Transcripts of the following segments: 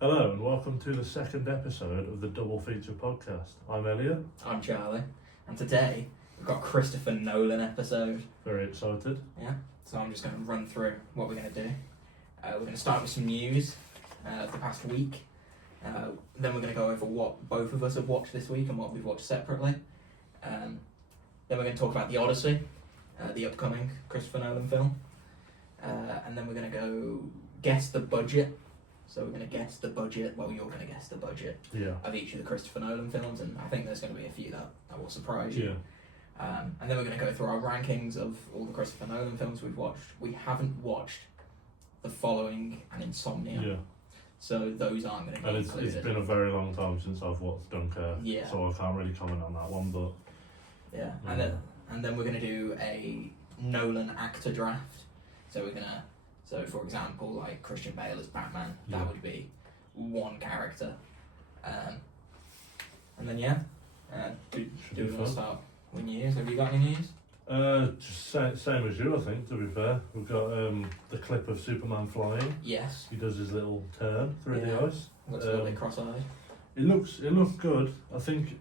Hello and welcome to the second episode of the Double Feature Podcast. I'm Elliott. I'm Charlie, and today we've got a Christopher Nolan episode. Very excited. Yeah, so I'm just going to run through what we're going to do. We're going to start with some news of the past week. Then we're going to go over what both of us have watched this week and what we've watched separately. Then we're going to talk about The Odyssey, the upcoming Christopher Nolan film. And then we're going to go guess the budget. So we're going to guess the budget, well you're going to guess the budget of each of the Christopher Nolan films, and I think there's going to be a few that will surprise you. And then we're going to go through our rankings of all the Christopher Nolan films we've watched. We haven't watched The Following and Insomnia, so those aren't going to be included. It's been a very long time since I've watched Dunkirk, so I can't really comment on that one, but... And then we're going to do a Nolan actor draft, so we're going to... So, for example, like Christian Bale as Batman, that would be one character. And then, do we want to start with news? Have you got any news? Just same as you, I think, to be fair. We've got the clip of Superman flying. Yes. He does his little turn through the ice. Looks a little bit cross-eyed. It looks good. I think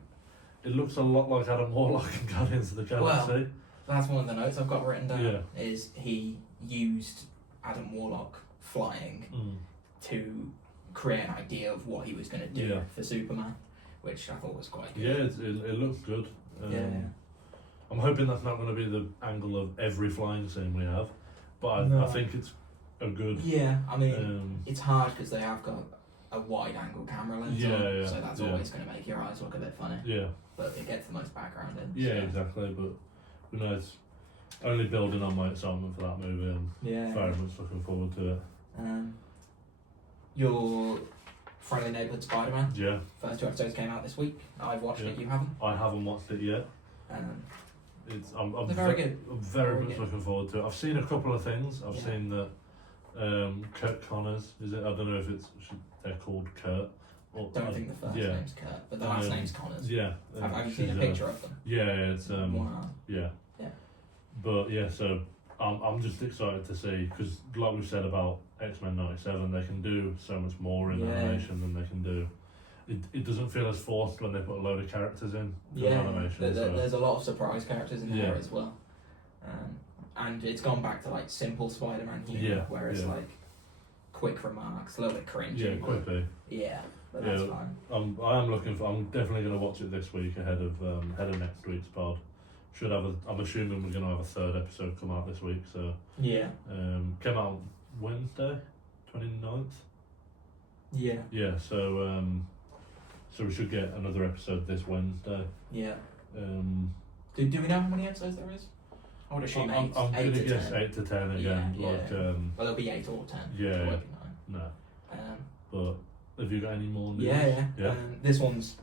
it looks a lot like Adam Warlock in Guardians of the Galaxy. Well, that's one of the notes I've got written down, is he used Adam Warlock flying to create an idea of what he was going to do for Superman, which I thought was quite good. Yeah, it looks good. I'm hoping that's not going to be the angle of every flying scene we have, but I think it's a good... Yeah, I mean, it's hard because they have got a wide-angle camera lens on, so that's always going to make your eyes look a bit funny. Yeah. But it gets the most background in. Yeah, exactly, but who knows? Only building on my excitement for that movie, and very much looking forward to it. Your Friendly Neighbourhood Spider-Man. Yeah. First 2 episodes came out this week. I've watched it. You haven't? I haven't watched it yet. I'm very good. I'm very much looking forward to it. I've seen a couple of things. I've seen that Kurt Connors. Is it? I don't know if they're called Kurt. I don't think the first name's Kurt, but the last name's Connors. Yeah. Have you seen a picture of them? Yeah, it's wow. Yeah. But so I'm just excited to see, because like we said about X-Men 97, they can do so much more in animation than they can do. It doesn't feel as forced when they put a load of characters in animation. There's a lot of surprise characters in there as well. And it's gone back to like simple Spider-Man humor, where it's like quick remarks, a little bit cringy. Yeah, quickly. Yeah, but that's fine. I'm definitely going to watch it this week ahead of next week's pod. I'm assuming we're going to have a third episode come out this week, so... Yeah. Came out Wednesday, 29th? Yeah. Yeah, so we should get another episode this Wednesday. Yeah. Do we know how many episodes there is? I would assume 8. I'm going to guess 8 to 10 again. Well, there'll be 8 or 10. Yeah. No. But have you got any more news? Yeah. This one's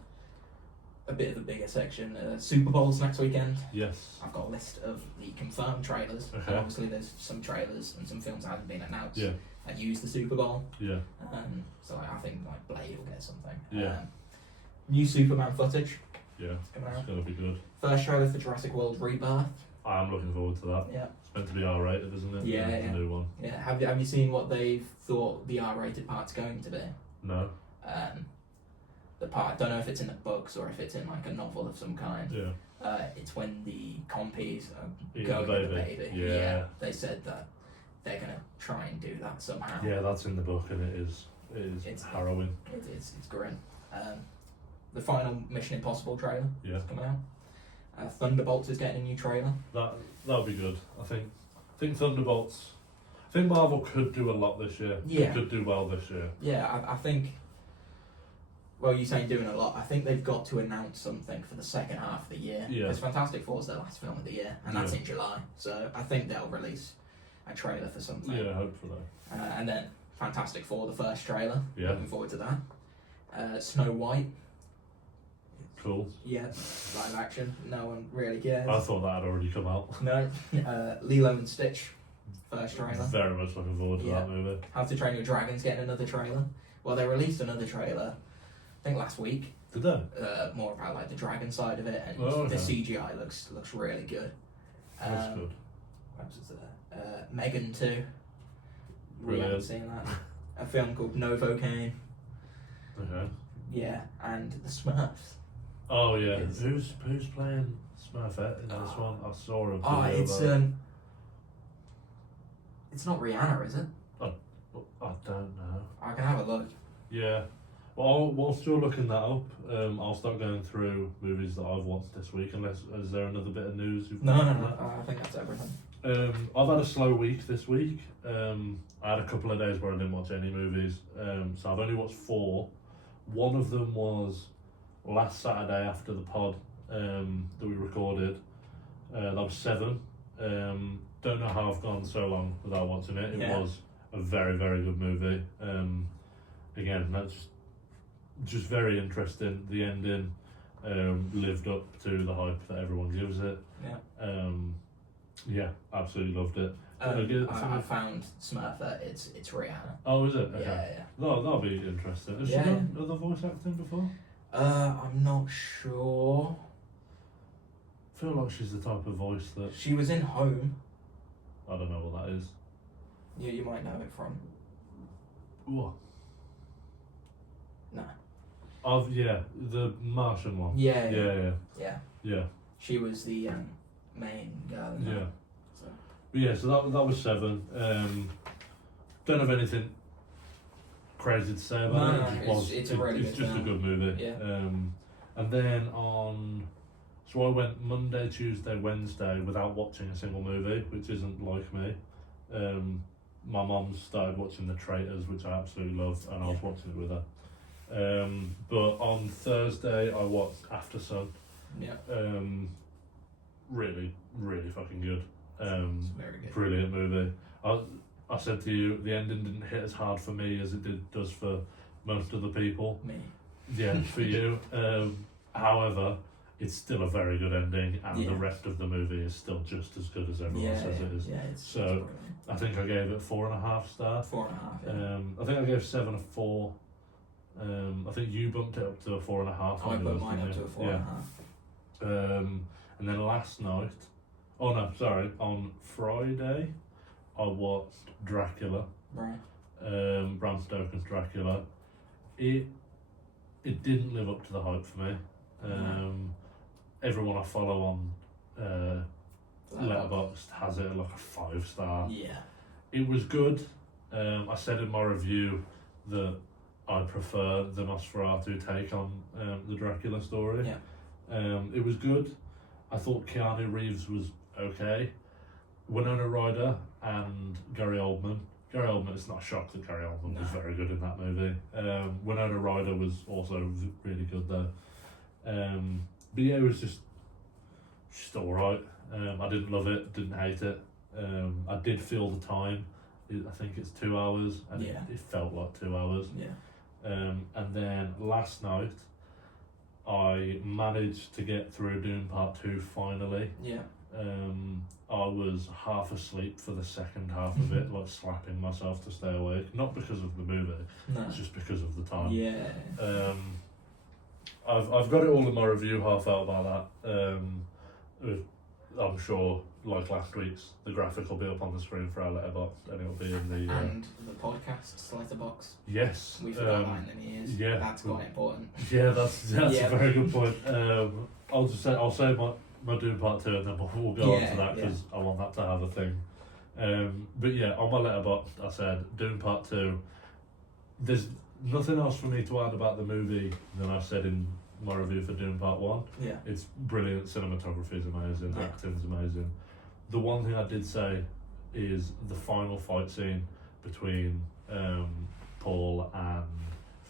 a bit of a bigger section. Super Bowl's next weekend. Yes. I've got a list of the confirmed trailers. Okay. And obviously there's some trailers and some films that haven't been announced that use the Super Bowl. Yeah. So I think like Blade will get something. Yeah. New Superman footage. Yeah. It's going to be good. First trailer for Jurassic World Rebirth. I am looking forward to that. Yeah. It's meant to be R-rated, isn't it? Yeah. It's a new one. Yeah. Have you seen what they've thought the R-rated part's going to be? No. The part, I don't know if it's in the books or if it's in like a novel of some kind. Yeah. It's when the compies are Eating going the with the baby. Yeah. They said that they're gonna try and do that somehow. Yeah, that's in the book, and it is harrowing. It's grim. The final Mission Impossible trailer is coming out. Thunderbolts is getting a new trailer. That'll be good. I think Thunderbolts. I think Marvel could do a lot this year. Yeah. They could do well this year. Yeah, I think. Well, you're saying doing a lot. I think they've got to announce something for the second half of the year. Yeah. Because Fantastic Four is their last film of the year, and that's in July. So I think they'll release a trailer for something. Yeah, hopefully. And then Fantastic Four, the first trailer. Yeah. Looking forward to that. Snow White. Cool. Yeah, live action. No one really cares. I thought that had already come out. No. Lilo and Stitch. First trailer. Very much looking forward to that movie. How to Train Your Dragon's getting another trailer. Well, they released another trailer, I think last week. Did they? More about like the dragon side of it, and the CGI looks really good. That's good. What else is there? Megan 2. We Brilliant. haven't seen that. A film called Novocaine. Okay. Yeah, and the Smurfs. Oh yeah. Is- Who's playing Smurfette in this one? I saw a video. Oh, it's about it. it's not Rihanna, is it? I don't know. I can have a look. Yeah. Well, whilst you're looking that up, I'll start going through movies that I've watched this week. Unless is there another bit of news you've No. got on that? I think that's everything. I've had a slow week this week. I had a couple of days where I didn't watch any movies. So I've only watched 4. One of them was last Saturday after the pod that we recorded. That was 7. Don't know how I've gone so long without watching it. It Yeah. was a very, very good movie. Again, that's just very interesting. The ending lived up to the hype that everyone gives it. Yeah. Yeah, absolutely loved it. I found Smurfette. It's Rihanna. Oh, is it? Okay. Yeah. That'll be interesting. Has she Yeah, done other voice acting before? I'm not sure. I feel like she's the type of voice that She was in Home. I don't know what that is. You might know it from. What? No. Yeah, the Martian one. Yeah. Yeah. She was the main girl. In Yeah. that, so. But yeah, so that was 7. Don't have anything crazy to say about it. No, It just it's- it's a really it's good just a film. good movie. Yeah. And then so I went Monday, Tuesday, Wednesday without watching a single movie, which isn't like me. My mum started watching The Traitors, which I absolutely love, and I was watching it with her. But on Thursday I watched After Sun. Yeah. Really, really fucking good. It's very good. Brilliant movie. I said to you, the ending didn't hit as hard for me as it does for most other people. Me. Yeah, for you. However, it's still a very good ending, and Yeah. the rest of the movie is still just as good as everyone says it is. Yeah, it's So, brilliant. I think I gave it 4.5 stars. 4.5. Yeah. I think I gave 7 a 4. I think you bumped it up to a 4.5. I on put yours, mine up didn't to you? a 4.5. And then last night, on Friday, I watched Dracula. Right. Bram Stoker's Dracula. It didn't live up to the hype for me. Everyone I follow on Letterboxd has it like a 5-star. Yeah. It was good. I said in my review that I prefer the Nosferatu take on the Dracula story. Yeah. It was good. I thought Keanu Reeves was okay. Winona Ryder and Gary Oldman. Gary Oldman, it's not a shock that Gary Oldman was very good in that movie. Winona Ryder was also really good though. But yeah, it was just alright. I didn't love it, didn't hate it. I did feel the time. I think it's 2 hours, and Yeah. it felt like 2 hours. Yeah. And then last night, I managed to get through Dune Part 2 finally. Yeah. I was half asleep for the second half of it, like slapping myself to stay awake. Not because of the movie, No. it's just because of the time. Yeah. I've got it all in my review, how I felt about that. I'm sure, like last week's, the graphic will be up on the screen for our Letterboxd, and it'll be in the... And the podcast's letterbox. Yes. We forgot that in the years. yeah. That's quite important. Yeah, that's Yeah. a very good point. I'll say my Doom Part 2, and then we'll go on Yeah, to that, because I want that to have a thing. But yeah, on my Letterboxd, I said Doom Part 2. There's nothing else for me to add about the movie than I said in my review for Doom Part 1. Yeah. It's brilliant, cinematography is amazing, Yeah. acting's amazing. The one thing I did say is the final fight scene between Paul and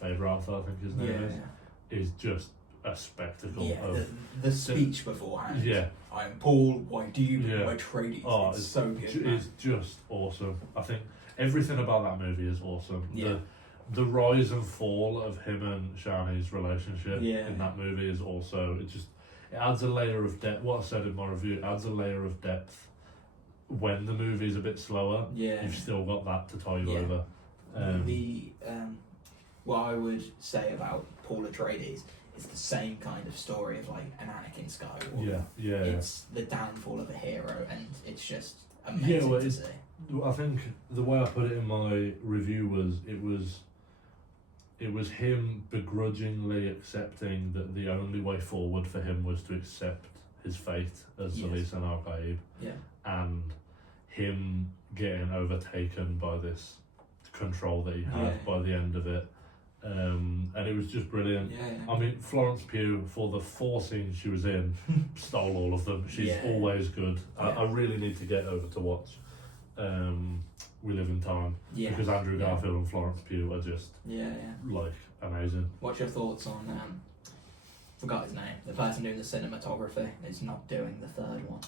Faber Arthur, I think his name is just a spectacle Yeah, of... the speech beforehand. Yeah. I'm Paul, why do you Yeah. my tradies? Oh, it's so good. It's just awesome. I think everything about that movie is awesome. Yeah. The rise and fall of him and Shani's relationship Yeah. in that movie is also, it adds a layer of depth. What I said in my review, it adds a layer of depth when the movie's a bit slower. Yeah. You've still got that to tie you Yeah. over. What I would say about Paul Atreides is the same kind of story of like an Anakin Skywalker. Yeah. It's the downfall of a hero, and it's just amazing well, to see. I think the way I put it in my review was, it was him begrudgingly accepting that the only way forward for him was to accept his fate as Zalis and Al-Qaib, and him getting overtaken by this control that he had by the end of it. And it was just brilliant. I mean, Florence Pugh, for the 4 scenes she was in, stole all of them. She's always good. I really need to get over to watch We Live in Time, because Andrew Garfield and Florence Pugh are just like amazing. What's your thoughts on forgot his name, the person doing the cinematography is not doing the 3rd one?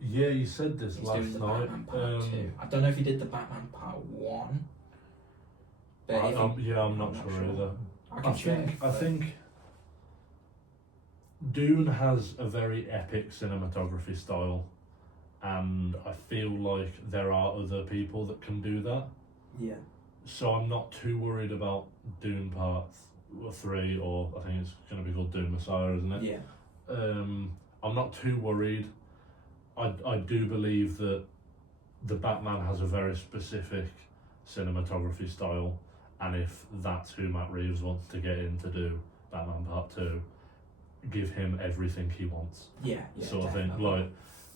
Yeah, you said this He's last doing the night. Batman Part 2. I don't know if he did the Batman Part 1. But I'm not sure either. I think Dune has a very epic cinematography style, and I feel like there are other people that can do that. Yeah. So I'm not too worried about Dune Part 3, or I think it's going to be called Dune Messiah, isn't it? Yeah. I'm not too worried. I do believe that the Batman has a very specific cinematography style, and if that's who Matt Reeves wants to get in to do Batman Part 2, give him everything he wants. Yeah, sort of thing. Like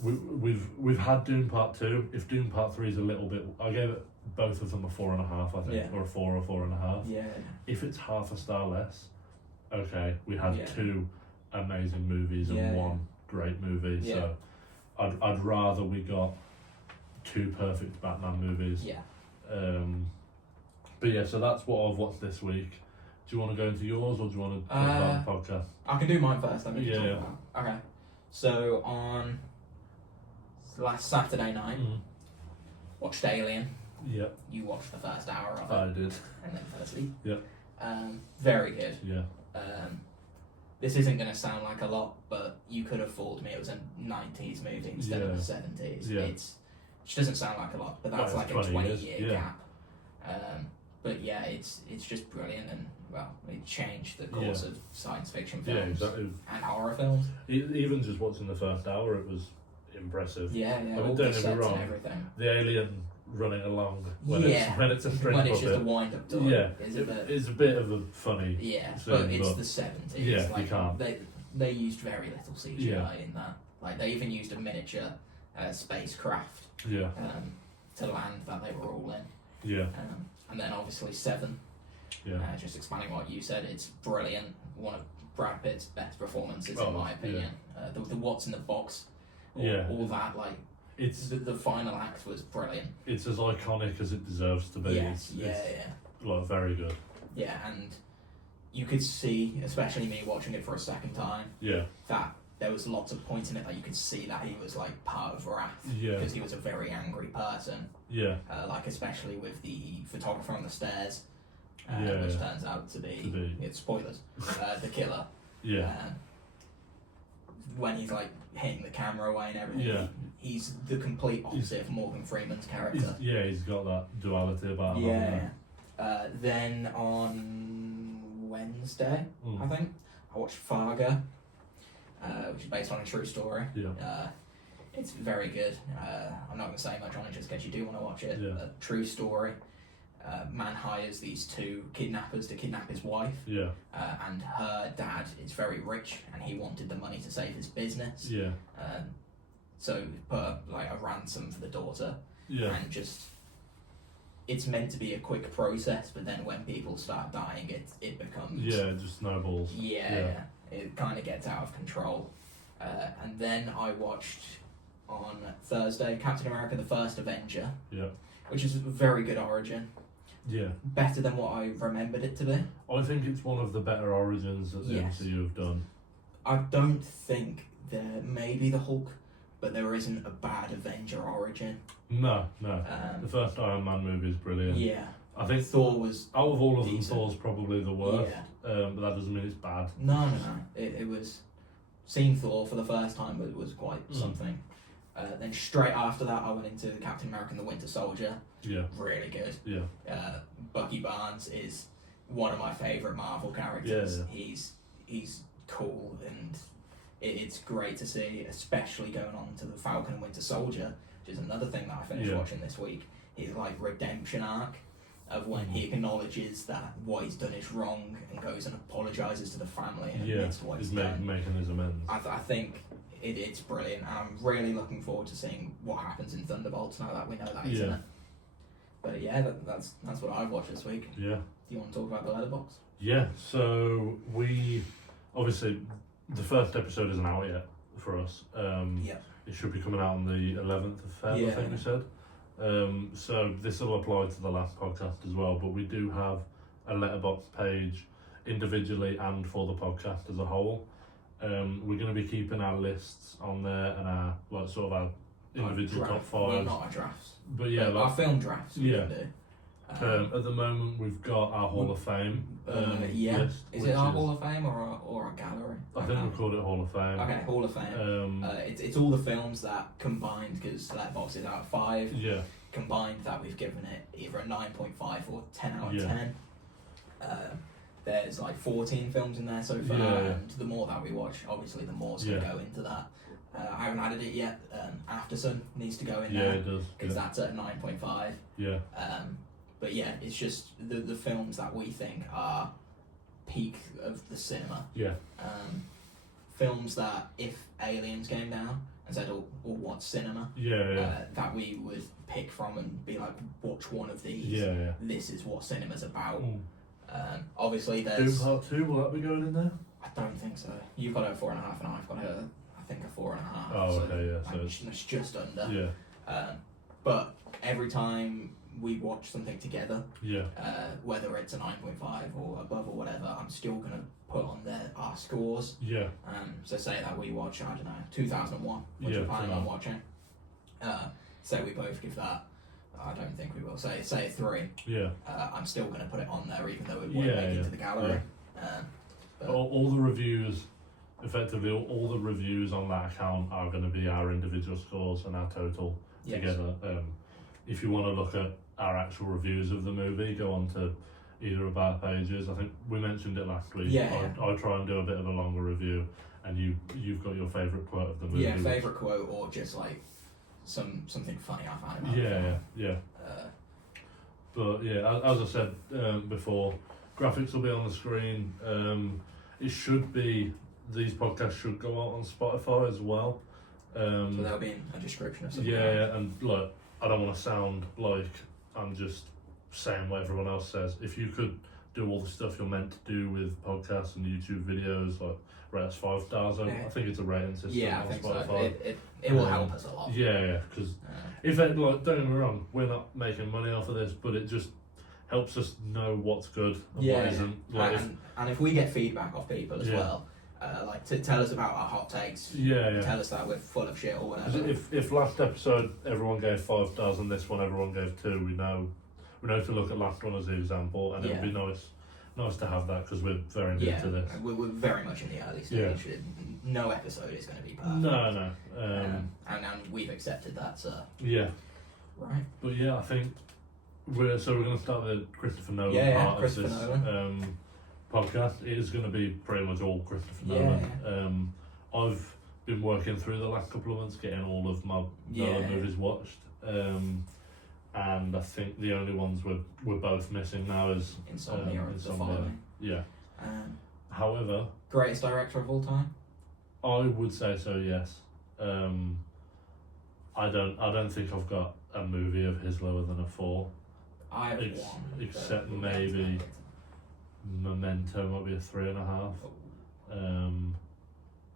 we've had Dune Part 2. If Dune Part 3 is a little bit, I gave it both of them a 4.5, I think, or a 4 or 4.5. Yeah. If it's half a star less, okay, we had 2 amazing movies and 1 great movie. Yeah. So I'd rather we got 2 perfect Batman movies. Yeah. But yeah, so that's what I've watched this week. Do you want to go into yours, or do you want to talk about the podcast? I can do mine first. Let me Yeah. talk about. Okay. So on last Saturday night, watched Alien. Yep. You watched the first hour of it. I did. And then fell asleep. Yep. Very good. Yeah. This isn't going to sound like a lot, but you could have fooled me. It was a 90s movie instead of a 70s. Yeah. Which doesn't sound like a lot, but that's like a 20-year gap. But yeah, it's just brilliant, and well, it changed the course of science fiction films and horror films. Even just watching the first hour, it was impressive. Yeah. I mean, All don't the get me sets wrong. and everything. The alien running along when it's a string when it's puppet. just a wind-up toy. It's a bit of a funny. Yeah, scene, but it's the 70s. Yeah, like, you can't. They used very little CGI in that. Like they even used a miniature spacecraft to land that they were all in. Yeah. And then obviously 7. Yeah. Just expanding what you said, it's brilliant. One of Brad Pitt's best performances, in my opinion. The what's in the box, all that, like it's the final act was brilliant. It's as iconic as it deserves to be. Yes, like very good. Yeah, and you could see, especially me watching it for a second time, that there was lots of points in it that you could see that he was like part of wrath, because he was a very angry person. Like especially with the photographer on the stairs, which turns out to be it's spoilers, the killer. When he's like hitting the camera away and everything, he's the complete opposite of Morgan Freeman's character. He's got that duality about him. Then on Wednesday, I think, I watched Fargo, which is based on a true story. It's very good. I'm not going to say much on it just in case you do want to watch it. A true story. Man hires these 2 kidnappers to kidnap his wife. And her dad is very rich, and he wanted the money to save his business. So he put up like a ransom for the daughter. And just, it's meant to be a quick process, but then when people start dying, it becomes it just snowballs. It kind of gets out of control. And then I watched on Thursday Captain America: The First Avenger. Which is a very good origin. Better than what I remembered it to be. I think it's one of the better origins that the MCU have done. I don't think there may be the Hulk, but there isn't a bad Avenger origin. No. The first Iron Man movie is brilliant. I think Thor was out of all of decent. them, Thor's probably the worst. But that doesn't mean it's bad. No. It was, seeing Thor for the first time was quite something. Then straight after that, I went into Captain America and the Winter Soldier. Really good. Bucky Barnes is one of my favourite Marvel characters. He's cool, and it's great to see, especially going on to the Falcon and Winter Soldier, which is another thing that I finished watching this week. His like redemption arc, of when he acknowledges that what he's done is wrong and goes and apologises to the family and Yeah, admits to what he's done. making his amends. I think it's brilliant, and I'm really looking forward to seeing what happens in Thunderbolts now that we know that he's in it. But yeah, that's what I've watched this week. Yeah. Do you want to talk about the Letterboxd? Yeah, so we obviously the first episode isn't out yet for us. It should be coming out on the 11th of Feb, I think we said. So this will apply to the last podcast as well, but we do have a Letterboxd page individually and for the podcast as a whole. We're going to be keeping our lists on there and our sort of our individual top 5. Well, not our drafts, but yeah, our film drafts. We can do. At the moment, we've got our Hall of Fame list. Is it our Hall of Fame or our gallery? I think we called it Hall of Fame. Okay, Hall of Fame. It's all the films that combined, because Letterboxd is out of 5. Yeah. Combined, that we've given it either a 9.5 or 10 out of 10. There's like 14 films in there so far, and the more that we watch, obviously, the more's going to go into that. I haven't added it yet. Aftersun needs to go in there. Yeah, it does. Because that's at 9.5. Yeah. But yeah, it's just the films that we think are peak of the cinema. Yeah. Films that if aliens came down and said, "Oh, what's cinema?" That we would pick from and be like, "Watch one of these. Yeah. This is what cinema's about." Obviously, there's Doom Part 2. Will that be going in there? I don't think so. You've got a 4.5, and I've got I think a 4.5. Oh, so okay, yeah. So it's just under. Yeah. But every time we watch something together, Yeah. Whether it's a 9.5 or above or whatever, I'm still gonna put on there our scores. Yeah. So say that we watch, I don't know, 2001, which Yeah, we're planning on watching. Say we both give that. I don't think we will. Say 3. Yeah. I'm still gonna put it on there, even though it won't make it to the gallery. But All the reviews, effectively, all the reviews on that account are going to be our individual scores and our total together. If you want to look at our actual reviews of the movie, go on to either of our pages. I think we mentioned it last week. I try and do a bit of a longer review, and you've got your favourite quote of the movie. Yeah, favourite quote, or just like something funny I found about it. Yeah. But yeah, as I said before, graphics will be on the screen. It should be. These podcasts should go out on Spotify as well. So there'll be a description of something. And look, I don't want to sound like I'm just saying what everyone else says. If you could do all the stuff you're meant to do with podcasts and YouTube videos, like rate us 5 stars. I think it's a rating system on Spotify. So. It will help us a lot. Yeah, because if it, don't get me wrong, we're not making money off of this, but it just helps us know what's good and what isn't. And if we get feedback off people as well, like to tell us about our hot takes. Tell us that we're full of shit or whatever. If last episode everyone gave 5 stars and this one everyone gave 2, we know to look at last one as the example, and it'd be nice to have that because we're very new to this. We're very much in the early stage. No episode is going to be perfect. No. And we've accepted that. So right. But I think we're going to start the Christopher Nolan part of this podcast. It is going to be pretty much all Christopher Nolan. I've been working through the last couple of months getting all of my Nolan movies watched, and I think the only ones we're both missing now is Insomnia or The Following. However, greatest director of all time? I would say so. Yes. I don't think I've got a movie of his lower than a 4. I have one, except maybe Memento might be a 3.5.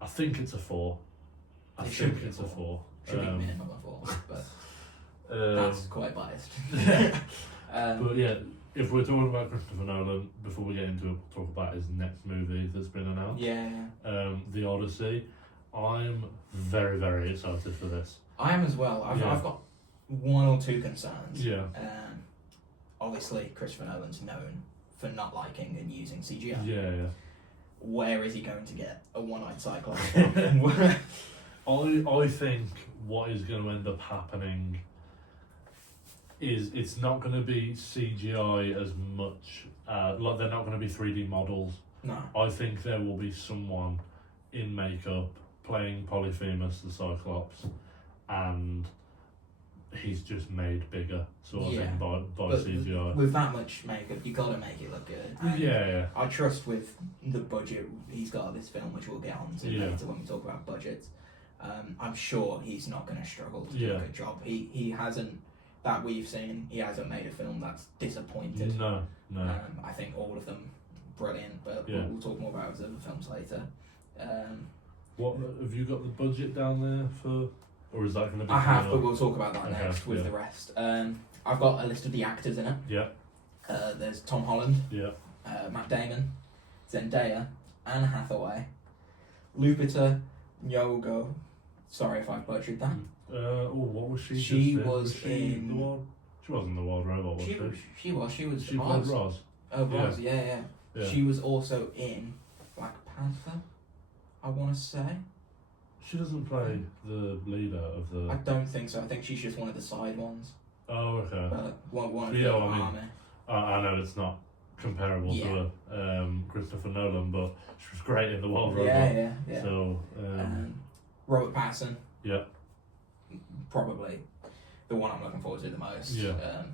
I think it's a 4. I think it's a 4. Should be minimum of 4, but that's quite biased. But yeah, if we're talking about Christopher Nolan, before we get into it, we'll talk about his next movie that's been announced. The Odyssey. I'm very, very excited for this. I am as well. I've got 1 or 2 concerns. Obviously, Christopher Nolan's known for not liking and using CGI. Where is he going to get a one-eyed cyclops from? I think what is going to end up happening is it's not going to be CGI as much. Like they're not going to be 3D models. No. I think there will be someone in makeup playing Polyphemus the Cyclops, and he's just made bigger sort of Yeah. thing by But CGI. with that much makeup, you gotta make it look good. And Yeah. I trust with the budget he's got of this film, which we'll get on to Yeah. later when we talk about budgets. I'm sure he's not going to struggle to do Yeah. a good job. He hasn't, that we've seen, he hasn't made a film that's disappointed. No. I think all of them brilliant, but Yeah. we'll talk more about his other films later. What have you got the budget down there for, or is that going to be? I have, coming but up? we'll talk about that Okay, next with yeah. the rest. I've got a list of the actors in it. Yeah. There's Tom Holland, Yeah. Matt Damon, Zendaya, Anne Hathaway, Lupita Nyong'o. Sorry if I butchered that. What was she? She just in? was she in- the Wild? She wasn't the Wild Robot, was she? She was. She played Roz. Roz. Oh, Roz. Yeah. Yeah. She was also in Black Panther, I want to say. She doesn't play the leader of I the. don't think so. I think she's just one of the side ones. Oh, okay. But one of Yeah, the well, I mean, army. I know it's not comparable Yeah. to Christopher Nolan, but she was great in the Wild Robot. Yeah. So Robert Pattinson, yeah, probably the one I'm looking forward to the most. Yeah.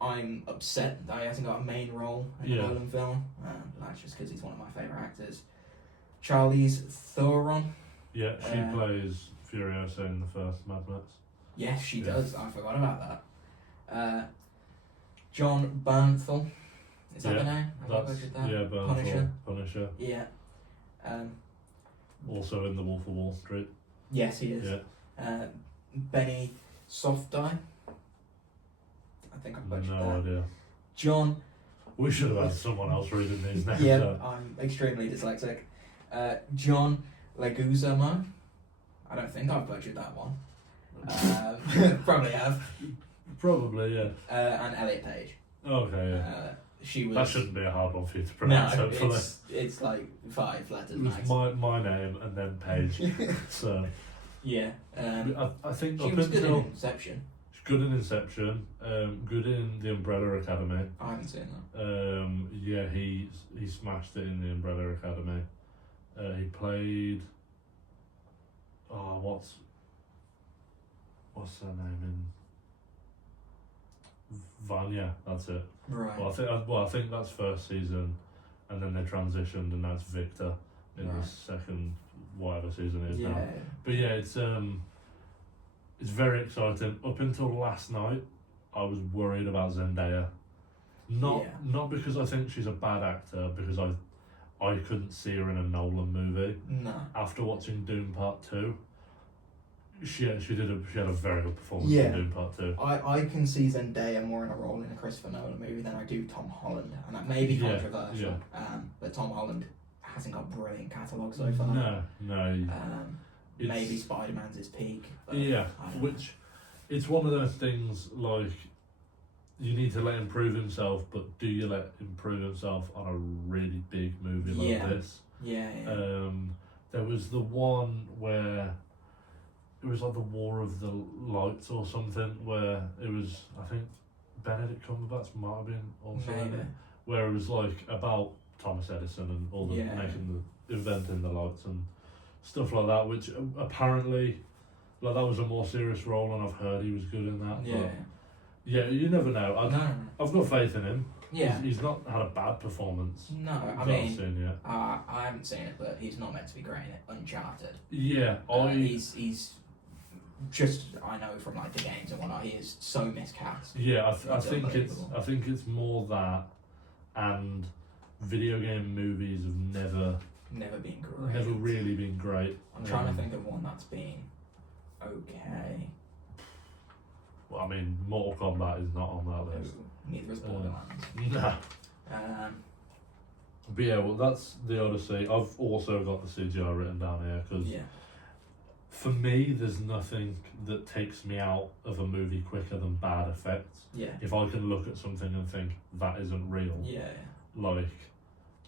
I'm upset that he hasn't got a main role in Yeah. a Nolan film. But that's just because he's one of my favourite actors. Charlize Theron. yeah, she Uh, plays Furiosa in the first Mad Max. Yes, she Yeah. does. I forgot about that. John Bernthal. Is that Yeah, the name? Have I That's butchered that? yeah, Punisher. Punisher. Yeah. Also in The Wolf of Wall Street. Yes, he is. Yeah, Benny Sofdie. I think I butchered no that. idea. John. We should have had someone else reading these names. Yeah, out. I'm extremely dyslexic. John Leguizamo. I don't think I've butchered that one. Probably have. Probably, yeah. And Elliott Page. Okay, yeah. She was. That shouldn't be a hard one for you to pronounce, No, hopefully. it's like 5 letters It was max. my name and then Page. So Yeah. I think She up was good in until Inception. she's good in Inception, good in The Umbrella Academy. I haven't seen that. Yeah, he smashed it in The Umbrella Academy. He played. Oh, what's her name in? Vanya. That's it. Right. I think that's first season, and then they transitioned, and that's Victor in Right. the second whatever season it is Yeah. now. But yeah, it's very exciting. Up until last night, I was worried about Zendaya. Not because I think she's a bad actor, because I couldn't see her in a Nolan movie. No. After watching Doom Part 2, she had a very good performance Yeah. in Doom Part 2. I can see Zendaya more in a role in a Christopher Nolan movie than I do Tom Holland, and that may be Yeah, controversial. But Tom Holland hasn't got a brilliant catalogue so far. No. It's- Maybe Spider-Man's his peak. But Yeah, I don't which it's one of those things like you need to let him prove himself, but do you let him prove himself on a really big movie like Yeah. this? Yeah. There was the one where it was like the War of the Lights or something, where it was, I think Benedict Cumberbatch might have been also in Maybe. it, where it was like about Thomas Edison and all the inventing the lights and stuff like that, which apparently, like, that was a more serious role, and I've heard he was good in that. Yeah. But yeah, you never know. No. I've got faith in him. Yeah. He's not had a bad performance. No, that I I've mean, seen yet. I haven't seen it, but he's not meant to be great in it. Uncharted. Yeah, He's just, I know from like the games and whatnot, he is so miscast. Yeah, I It's think unbelievable. it's more that, and video game movies have Never been great. never really been great. I'm trying to think of one that's been okay. Well, I mean, Mortal Kombat is not on that list. Neither is Borderlands. Nah. But yeah, well, that's the Odyssey. I've also got the CGI written down here because Yeah. for me, there's nothing that takes me out of a movie quicker than bad effects. Yeah. If I can look at something and think that isn't real, Yeah. like,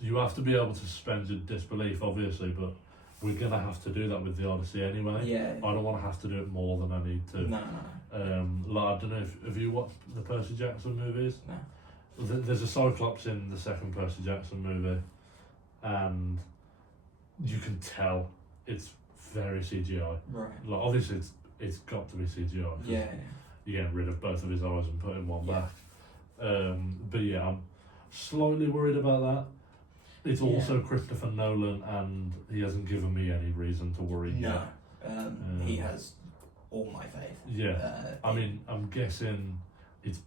you have to be able to suspend your disbelief, obviously, but we're gonna have to do that with the Odyssey anyway. Yeah. I don't want to have to do it more than I need to. No. Like, I don't know if have you watched the Percy Jackson movies? No. There's a Cyclops in the second Percy Jackson movie, and you can tell it's very CGI. Right. Like, obviously, it's got to be CGI. 'cause Yeah. You're getting rid of both of his eyes and putting one Yeah. back. But yeah, I'm slightly worried about that. It's also Christopher Nolan, and he hasn't given me any reason to worry No. yet. He has all my faith. Yeah. I mean, I'm guessing it's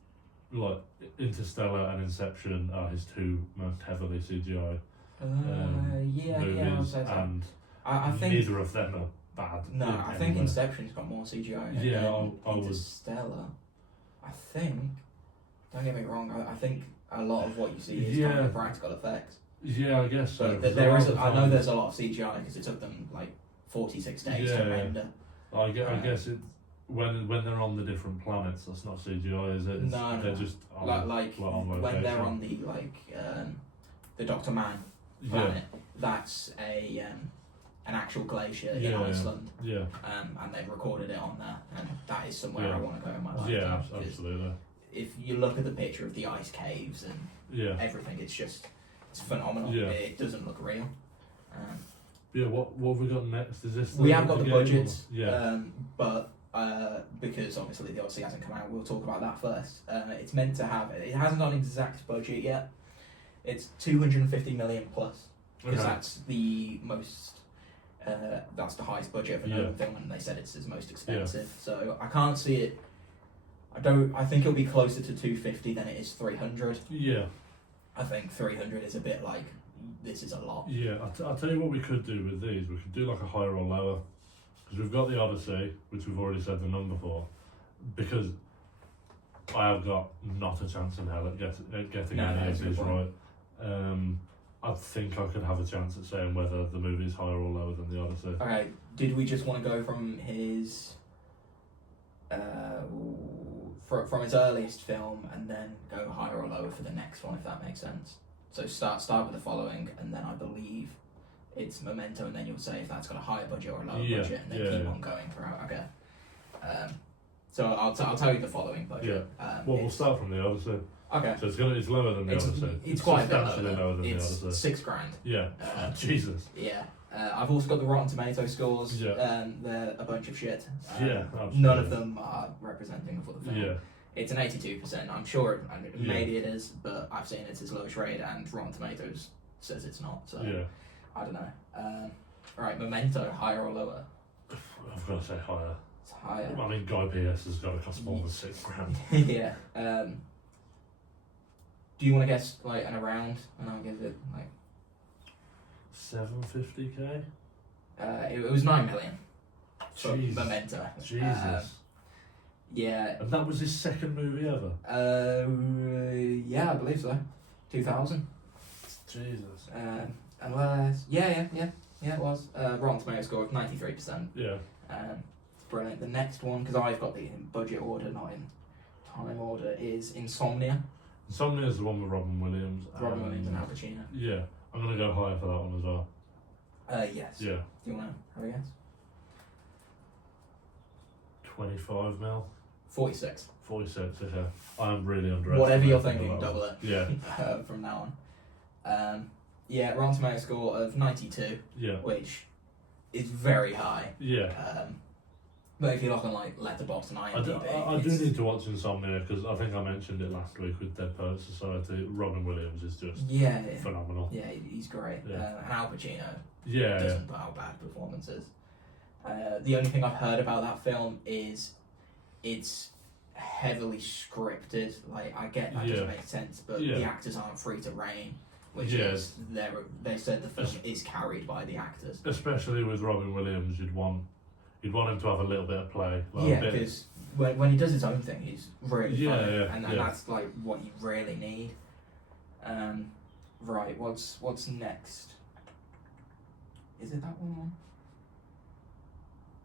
like Interstellar and Inception are his two most heavily CGI Yeah, I would movies, say so. and I think neither of them are bad. no, in I any think way. Inception's got more CGI. And Yeah, then I would- Interstellar. I think. Don't get me wrong. I think a lot of what you see is Yeah. kind of practical effects. Yeah, I guess so. But 'cause there a is. lot of I know times- there's a lot of CGI because it took them like 46 days to Yeah. render. I guess it when they're on the different planets, that's not CGI, is it? No, They're no. just on, Like on when they're location. on the Dr. Man Yeah, planet, that's an actual glacier in Yeah, Iceland, yeah, and they've recorded it on there, and that is somewhere Yeah. I want to go in my life. yeah, because absolutely. if you look at the picture of the ice caves and Yeah, everything, it's phenomenal. Yeah. It doesn't look real. yeah. What have we got next? Is this? We have got the game budget, or- Yeah, but because obviously the Odyssey hasn't come out, we'll talk about that first. It's meant to have. It hasn't got an exact budget yet. It's 250 million plus because Okay. that's the most. That's the highest budget of a Nolan film, and they said it's his most expensive. So I can't see it. I think it'll be closer to 250 than it is 300. yeah, I think 300 is a bit like this is a lot. yeah. I'll tell you what we could do with these. We could do like a higher or lower, because we've got the Odyssey, which we've already said the number for, because I have got not a chance in hell at getting No, any that's of a good these point. right. I think I could have a chance at saying whether the movie is higher or lower than the Odyssey. Okay, did we just want to go from his from his earliest film and then go higher or lower for the next one, if that makes sense? So start with the following, and then I believe it's Memento, and then you'll say if that's got a higher budget or a lower Yeah, budget, and then yeah, keep yeah. on going throughout. Okay. So I'll tell you the following budget. Well, we'll it's- start from the Odyssey. Okay. So it's lower than the Odyssey. It's quite a bit substantially lower than It's the Odyssey. £6,000. Yeah. Jesus. Yeah. I've also got the Rotten Tomato scores. Yeah. They're a bunch of shit. Yeah, absolutely. None of them are representing for the film. Yeah. It's an 82%. I'm sure Yeah. maybe it is, but I've seen it's his lowest rate, and Rotten Tomatoes says it's not. So Yeah. I don't know. Right, Memento, higher or lower? I've got to say higher. It's higher. I mean, Guy Pearce has got to cost more than £6,000. Yeah. Do you want to guess like an around, and I'll give it like 750k. it was 9 million for Jesus. Memento. Jesus. Yeah. And that was his second movie ever. Yeah, I believe so. 2000. Jesus. Unless yeah, it was. Rotten Tomato score of 93%. Yeah. Brilliant. The next one, because I've got the in budget order, not in time order, is Insomnia. Insomnia is the one with Robin Williams. Robin Williams and Al Pacino. Yeah. I'm going to go higher for that one as well. Yes. Yeah. Do you want to have a guess? 25 mil. 46. 46, okay. I'm really underestimating. Whatever you're that thinking, one. double it. Yeah. From now on. Yeah, Rotten Tomato score of 92, Yeah. which is very high. Yeah. But if you look on like Letterboxd and I do IMDb, need to watch Insomnia because I think I mentioned it last week with Dead Poets Society. Robin Williams is just yeah, phenomenal. yeah, he's great. Yeah. And Al Pacino Yeah, doesn't put out bad performances. The only thing I've heard about that film is it's heavily scripted. Like I get that doesn't Yeah. make sense, but Yeah. the actors aren't free to reign, which Yeah. is they said the film is carried by the actors. especially with Robin Williams, you'd want him to have a little bit of play. Like Yeah, a bit, because when he does his own thing, he's really Yeah, funny, yeah, and yeah. that's like what you really need. Right, what's next? Is it that one?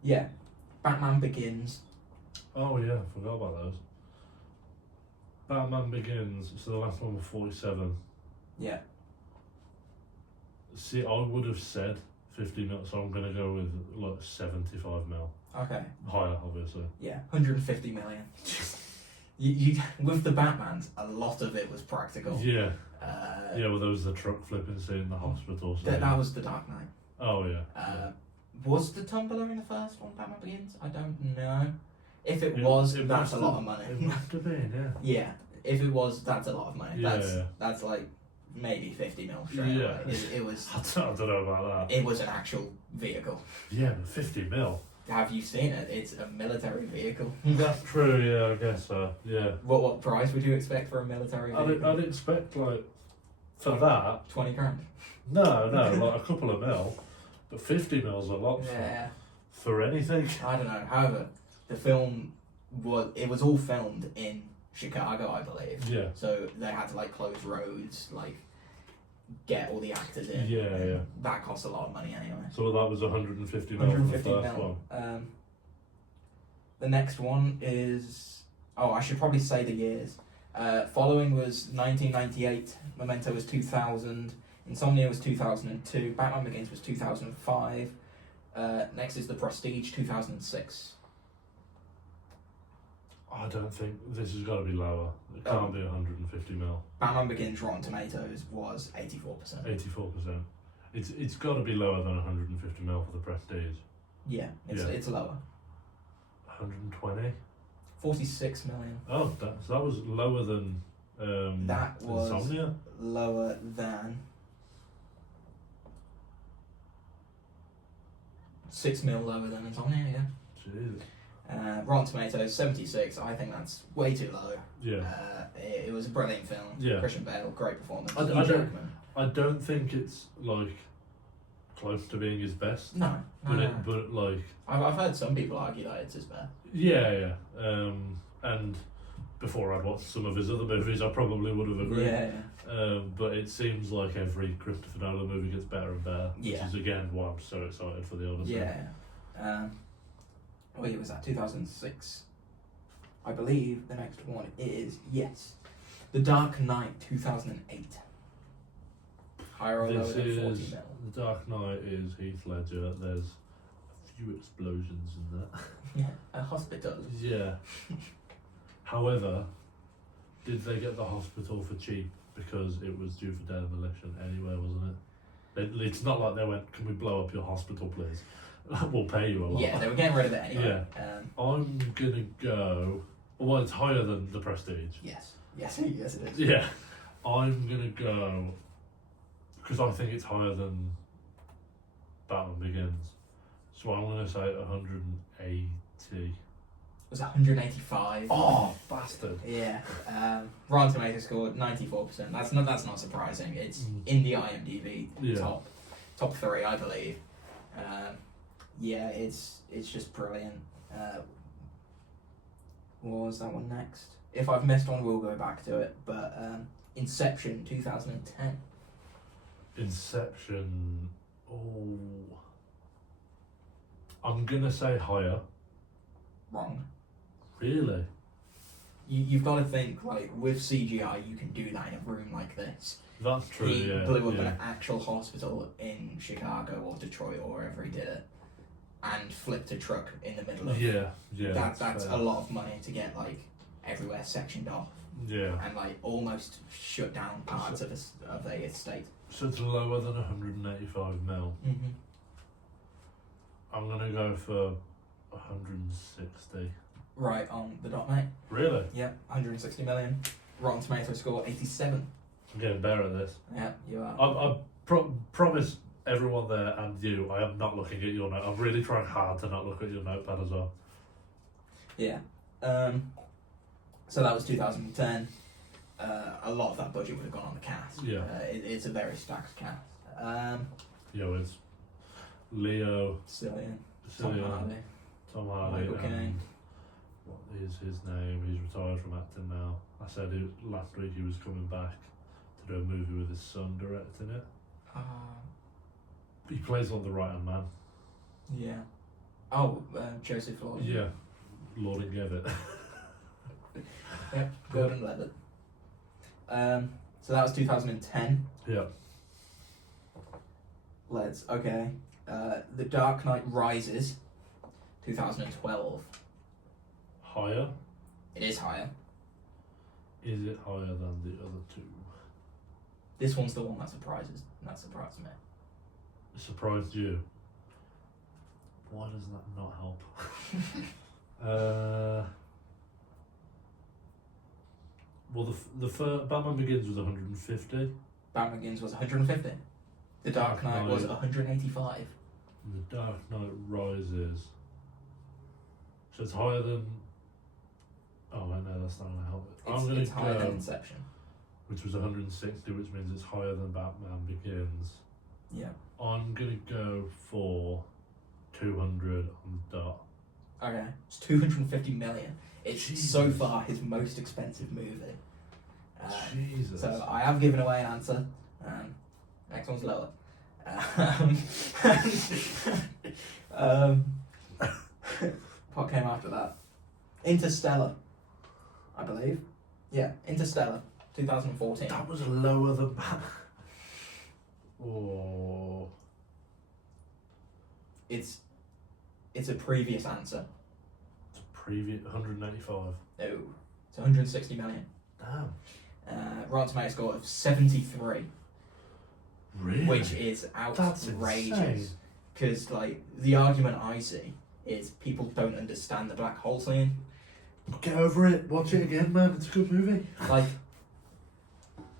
Yeah, Batman Begins. Oh yeah, I forgot about those. Batman Begins. So the last one was 47. Yeah, See, I would have said 50 mil, so I'm gonna go with like 75 mil. okay, Higher, obviously. yeah, 150 million. you with the Batmans, a lot of it was practical. Yeah. Uh, Yeah, well, there was the truck flipping scene in the hospital. So that was the Dark Knight. Oh yeah. Was the tumbler in the first one, Batman Begins? I don't know. If it It- was, it that's must a have- lot of money. It must have been, yeah. Yeah, if it was, that's a lot of money. Yeah. That's like maybe 50 mil straight Yeah. away. It was. I don't know about that. It was an actual vehicle. Yeah, but 50 mil. Have you seen it? It's a military vehicle. That's true, yeah, I guess so. Yeah. What price would you expect for a military vehicle? I'd expect, like, for that, 20 grand. no, like a couple of mil, but 50 mil's a lot Yeah. for anything. I don't know. However, the film was all filmed in Chicago, I believe. Yeah. So they had to like close roads, like get all the actors in. Yeah, and yeah. That cost a lot of money anyway. So that was 150 mil for the 150 first mil. one. The next one is I should probably say the years. Following was 1998. Memento was 2000. Insomnia was 2002. Batman Begins was 2005. Next is The Prestige 2006. I don't think this has got to be lower. It can't be 150 mil. Batman Begins Rotten Tomatoes was 84%. 84%. It's got to be lower than 150 mil for the Prestige. Yeah, it's lower. 120. 46 million. Oh, that was lower than That was Insomnia. lower than 6 mil lower than Insomnia. Yeah. Jeez. Rotten Tomatoes 76. I think that's way too low. Yeah. It was a brilliant film. Yeah. Christian Bale, great performance. I Hugh don't- Jackman. I don't think it's like close to being his best. No, But like I've heard some people argue that it's his best. yeah. And before I'd watched some of his other movies, I probably would have agreed. Yeah. But it seems like every Christopher Nolan movie gets better and better. Yeah. Which is again why I'm so excited for the other stuff. Yeah. What year was that? 2006. I believe the next one is The Dark Knight 2008. Higher or lower This than 40 is mil. The Dark Knight is Heath Ledger. There's a few explosions in that. Yeah, a hospital. Yeah. However, did they get the hospital for cheap because it was due for demolition anyway, wasn't it? It's not like they went, "Can we blow up your hospital, please? We'll pay you a lot." Yeah, they were getting rid of it anyway. I'm gonna go. Well, it's higher than the Prestige. Yes, it is. Yeah, I'm gonna go because I think it's higher than Batman Begins. So I'm gonna say 180. It was 185. Oh, bastard! Yeah. Rotten Tomatoes scored 94%. That's not surprising. It's in the IMDb top 3, I believe. Yeah, it's just brilliant. What was that one next? If I've missed one, we'll go back to it. But Inception 2010. Inception. Oh, I'm gonna say higher. Wrong. Really? You've got to think, like, with CGI, you can do that in a room like this. That's true. He Yeah. blew up yeah. an actual hospital in Chicago or Detroit or wherever he did it, and flipped a truck in the middle of. Yeah. That's fair. a lot of money to get like everywhere sectioned off Yeah. and like almost shut down parts of a estate. So it's lower than 185 mil. Mm-hmm. I'm gonna go for 160. Right on the dot, mate. Really? Yep, 160 million. Rotten Tomatoes score 87. I'm getting better at this. Yeah, you are. I promise everyone there and you, I am not looking at your note. I'm really trying hard to not look at your notepad as well. Yeah. So that was 2010. A lot of that budget would have gone on the cast. Yeah. It's a very stacked cast. It's Leo, Cillian, Tom Hardy. Tom Hardy, Michael Caine. and what is his name? He's retired from acting now. I said last week he was coming back to do a movie with his son directing it. He plays on the right hand man. Yeah. Oh, Joseph Lord. Yeah, Lord and Gevitt. Yep, Gordon Levitt. So that was 2010. Yeah. Okay. The Dark Knight Rises, 2012. Higher? It is higher. Is it higher than the other two? This one's the one that surprised me. It surprised you. Why does that not help? Well, the Batman Begins was 150. Batman Begins was 150. The Dark Knight was 185. The Dark Knight Rises. So it's higher than. Oh, I know that's not going to help it. I'm going It's to higher than go, Inception. which was 160, which means it's higher than Batman Begins. Yeah. I'm going to go for 200 on the dot. Okay. It's 250 million. It's Jesus. so far his most expensive movie. Jesus. So I have given away an answer. Next one's lower. What came after that? Interstellar, I believe. Yeah, Interstellar, 2014. That was lower than Batman. Oh. It's a previous answer. It's previous 185. No, it's 160 million. Damn. Rotten Tomatoes score of 73, Really? which is That's outrageous. insane. Because like the argument I see is people don't understand the black hole scene. Get over it. Watch it again, man. It's a good movie. Like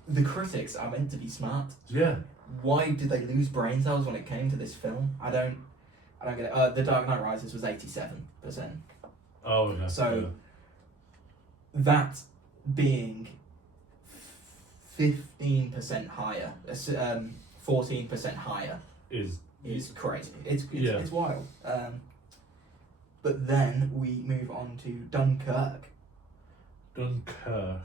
the critics are meant to be smart. Yeah. Why did they lose brain cells when it came to this film? I don't get it. The Dark Knight Rises was 87%. Oh, okay. So that being 15% higher, 14% higher is crazy. It's Yeah. wild. But then we move on to Dunkirk. Dunkirk.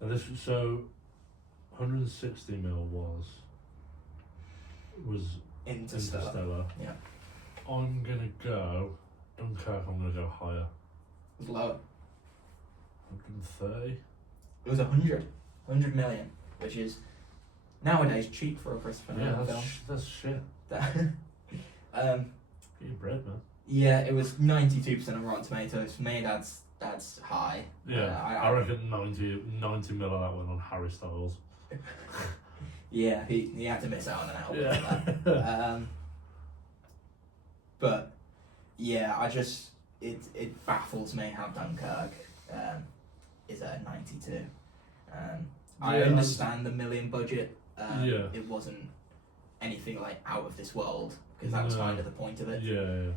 And this so 160 mil was Interstellar. Yeah. I'm gonna go Dunkirk. I'm gonna go higher. It was lower. 130. It was 100 million, which is nowadays cheap for a Christopher Yeah, Nolan film. that's shit. Get your bread, man. Yeah, it was 92% on Rotten Tomatoes. For me, that's high. Yeah, I reckon 90 mil of that went on Harry Styles. Yeah, he had to miss out on an album. Yeah. For that. But yeah, it baffles me how Dunkirk is at 92. I Yeah, understand the million budget. Yeah. It wasn't anything like out of this world because that was No. kind of the point of it. Yeah.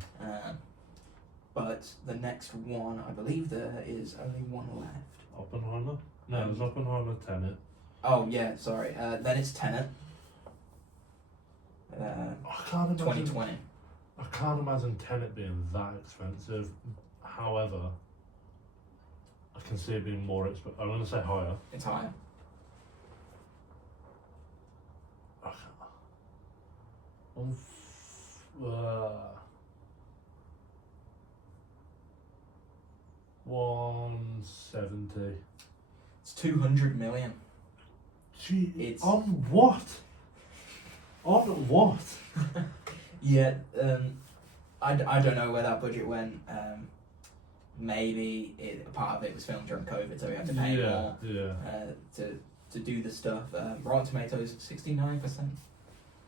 But the next one, I believe there is only one left. Oppenheimer? No, it was Oppenheimer, Tenet. Oh yeah, sorry. Then it's Tenet. I can't imagine. 2020. I can't imagine Tenet being that expensive. However, I can see it being more expensive. I'm gonna say higher. It's higher. I can't. 170. It's 200 million. Gee, It's- on what? On what? Yeah, I don't know where that budget went. Maybe part of it was filmed during COVID, so we had to pay more to do the stuff. Rotten Tomatoes 69%,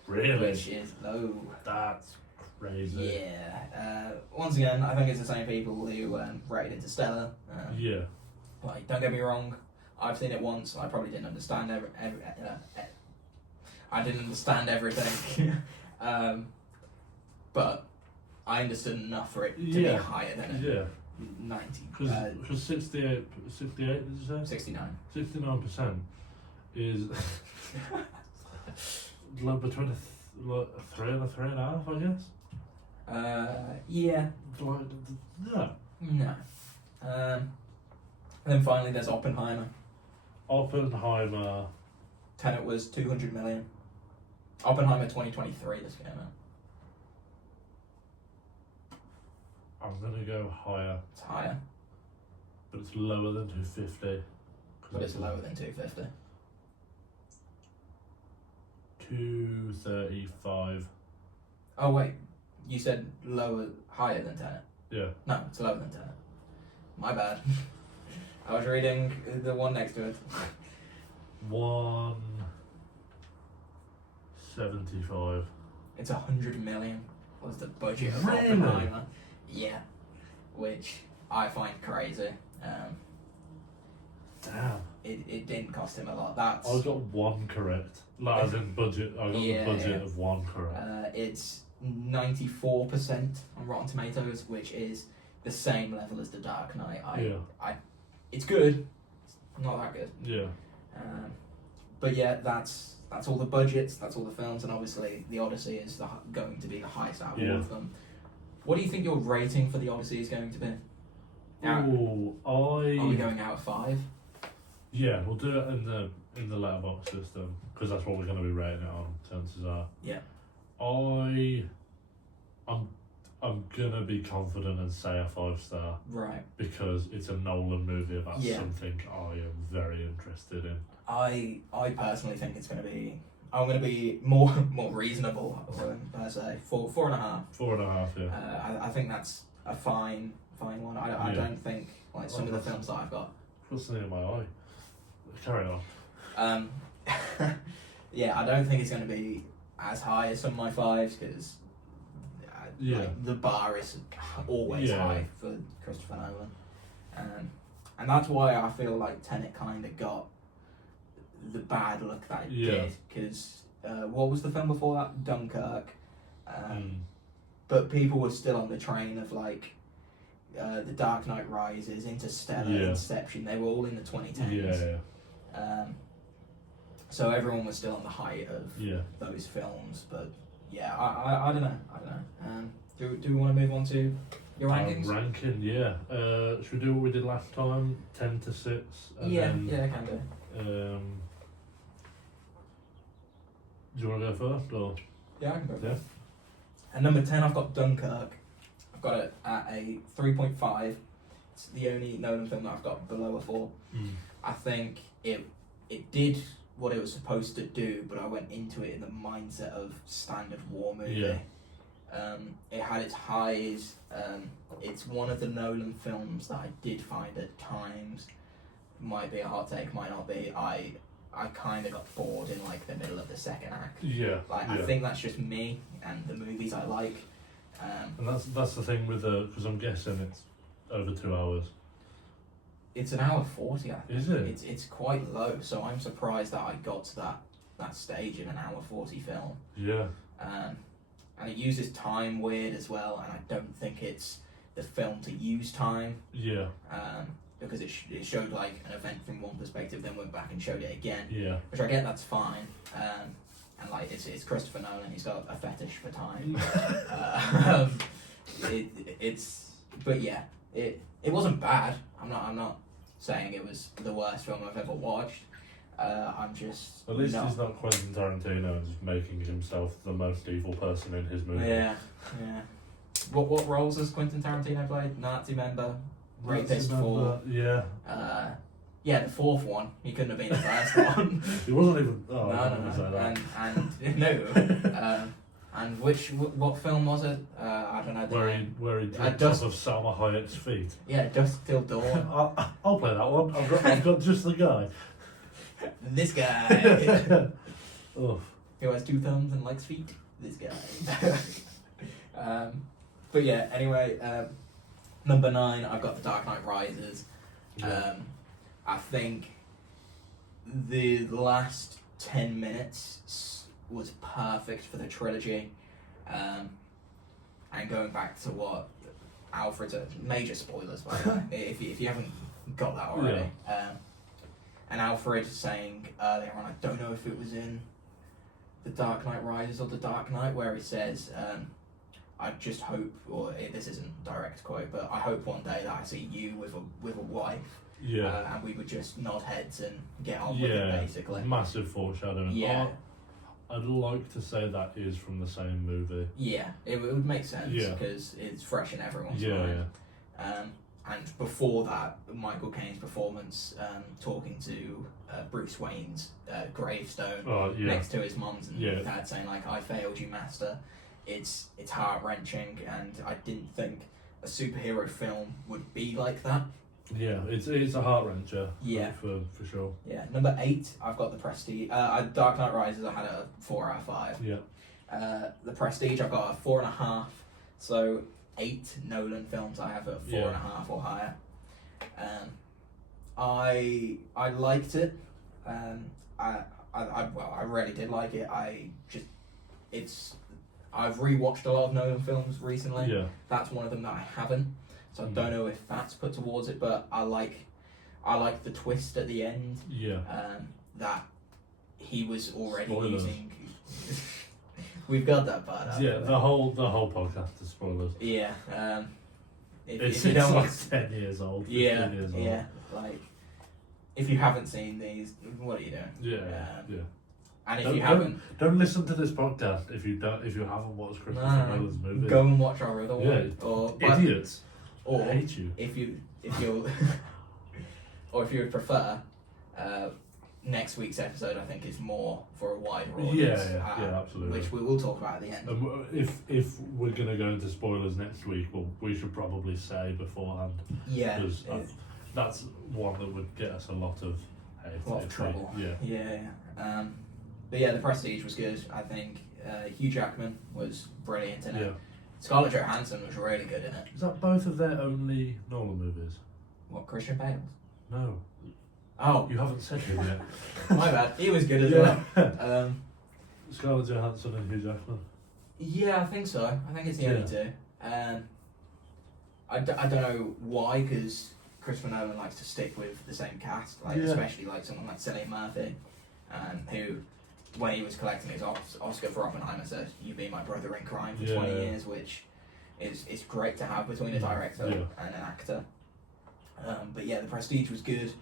Really? which is low. That's crazy. Yeah. Once again, I think it's the same people who rated Interstellar. Yeah. Like, don't get me wrong, I've seen it once. I probably didn't understand I didn't understand everything, but I understood enough for it to be higher than Yeah. 90. Because 68, did you say? 69. 69% is like between a 3 and a 3.5, I guess. Yeah. Like, yeah. No. And then finally, there's Oppenheimer. Oppenheimer. Tenet was 200 million. Oppenheimer 2023. This came out. I'm gonna go higher, It's higher, but it's lower than 250. but it's lower than 250. 235. Oh wait, you said higher than Tenet. Yeah. No, it's lower than Tenet. My bad. I was reading the one next to it. 175. It's 100 million was the budget of Really? Oppenheimer. Yeah, which I find crazy. Damn. It didn't cost him a lot. That's I got one correct. Like, as in budget. I got the budget of one correct. it's 94% on Rotten Tomatoes, which is the same level as The Dark Knight. It's good. It's not that good. Yeah. But yeah, that's all the budgets. That's all the films, and obviously the Odyssey is going to be the highest out of all of them. What do you think your rating for the Odyssey is going to be? Are we going out of 5? Yeah, we'll do it in the Letterboxd system because that's what we're going to be rating it on. Chances are. Yeah. I'm gonna be confident and say a 5-star. Right. Because it's a Nolan movie about Yeah. something I am very interested in. I personally think it's going to be. I'm going to be more reasonable per se. 4.5. 4.5. Yeah. I think that's a fine one. I don't think like some of the films that I've got. What's something in my eye? Carry on. Yeah, I don't think it's going to be as high as some of my 5s because like, the bar is always high for Christopher Nolan, and that's why I feel like Tenet kind of got the bad look that it did. Because what was the film before that? Dunkirk. But people were still on the train of like The Dark Knight Rises, Interstellar, Inception. They were all in the 2010s. So everyone was still on the height of those films, but I don't know. Do we want to move on to your rankings? Ranking, yeah. Should we do what we did last time? 10 to 6. And then, I can do. Do you want to go first, or? Yeah, I can go first. And number 10, I've got Dunkirk. I've got it at a 3.5. It's the only Nolan film that I've got below a 4. I think it did what it was supposed to do, but I went into it in the mindset of standard war movie. It had its highs. It's one of the Nolan films that I did find at times, might be a hot take, might not be, I kind of got bored in like the middle of the second act. I think that's just me and the movies I like. And that's the thing with because I'm guessing it's over 2 hours. It's an hour 40, I think. Is it? It's quite low, so I'm surprised that I got to that stage in an hour 40 film. Yeah. And it uses time weird as well, and I don't think it's the film to use time. Yeah. Because it showed like an event from one perspective, then went back and showed it again. Yeah. Which I get, that's fine. And like it's Christopher Nolan, he's got a fetish for time. But yeah, it wasn't bad. I'm not saying it was the worst film I've ever watched. I'm just at least he's not Quentin Tarantino and just making himself the most evil person in his movie. Yeah. What roles has Quentin Tarantino played? Nazi member, rapist for yeah. The fourth one. He couldn't have been the first one. He wasn't even. Oh, no. And what film was it? I don't know. Where he jumped off of Salma Hayek's feet. Yeah, Dusk Till Dawn. I'll play that one. I've got just the guy. This guy. Oh. Who has 2 thumbs and likes feet. This guy. But yeah, anyway, number 9, I've got The Dark Knight Rises. I think the last 10 minutes was perfect for the trilogy. And going back to what Alfred's major spoilers, by the way, if you haven't got that already. And Alfred saying earlier on, I don't know if it was in The Dark Knight Rises or The Dark Knight, where he says, I just hope, or this isn't a direct quote, but I hope one day that I see you with a wife. Yeah. And we would just nod heads and get on with it, basically. Massive foreshadowing. Yeah. I'd like to say that is from the same movie. Yeah, it would make sense because it's fresh in everyone's mind. And before that, Michael Caine's performance talking to Bruce Wayne's gravestone next to his mum's and dad saying like, I failed you, master. It's heart-wrenching, and I didn't think a superhero film would be like that. Yeah, it's a heart-wrencher. Yeah. For sure. Yeah, number 8, I've got The Prestige. Dark Knight Rises, I had a 4 out of 5. Yeah. The Prestige, I've got a 4.5. So 8 Nolan films I have at 4.5 or higher. I liked it. I really did like it. I've rewatched a lot of Nolan films recently. Yeah. That's one of them that I haven't. So I don't know if that's put towards it, but I like the twist at the end. Yeah. That he was already Spoilers. using. We've got that part. Yeah, the whole podcast is spoilers. Yeah. It's if you don't like want, 10 years old. 15 yeah, years old. yeah. Like, if you haven't seen these, what are you doing? Yeah. And if Don't- you haven't, Don't listen to this podcast if you haven't watched Christopher Nolan's movies. go and watch our other one. Yeah. Or Idiots. Or I hate you. if you or if you would prefer, next week's episode I think is more for a wider audience. Yeah, absolutely. Which we will talk about at the end. If we're gonna go into spoilers next week, well, we should probably say beforehand. Yeah. Because that's one that would get us a lot of hate. A lot of trouble. Yeah. Yeah. But yeah, The Prestige was good. I think Hugh Jackman was brilliant in it. Yeah. Scarlett Johansson was really good in it. Is that both of their only Nolan movies? What, Christian Bale? No. Oh, You haven't said him yet. my bad. He was good as Yeah. well. Scarlett Johansson and Hugh Jackman. Yeah, I think so. I think it's the only two. I don't know why, because Christopher Nolan likes to stick with the same cast, especially like someone like Cillian Murphy, who, when he was collecting his Oscar for Oppenheimer, said, "You be my brother in crime" for 20 years, which is great to have between a director and an actor. But yeah, The Prestige was good.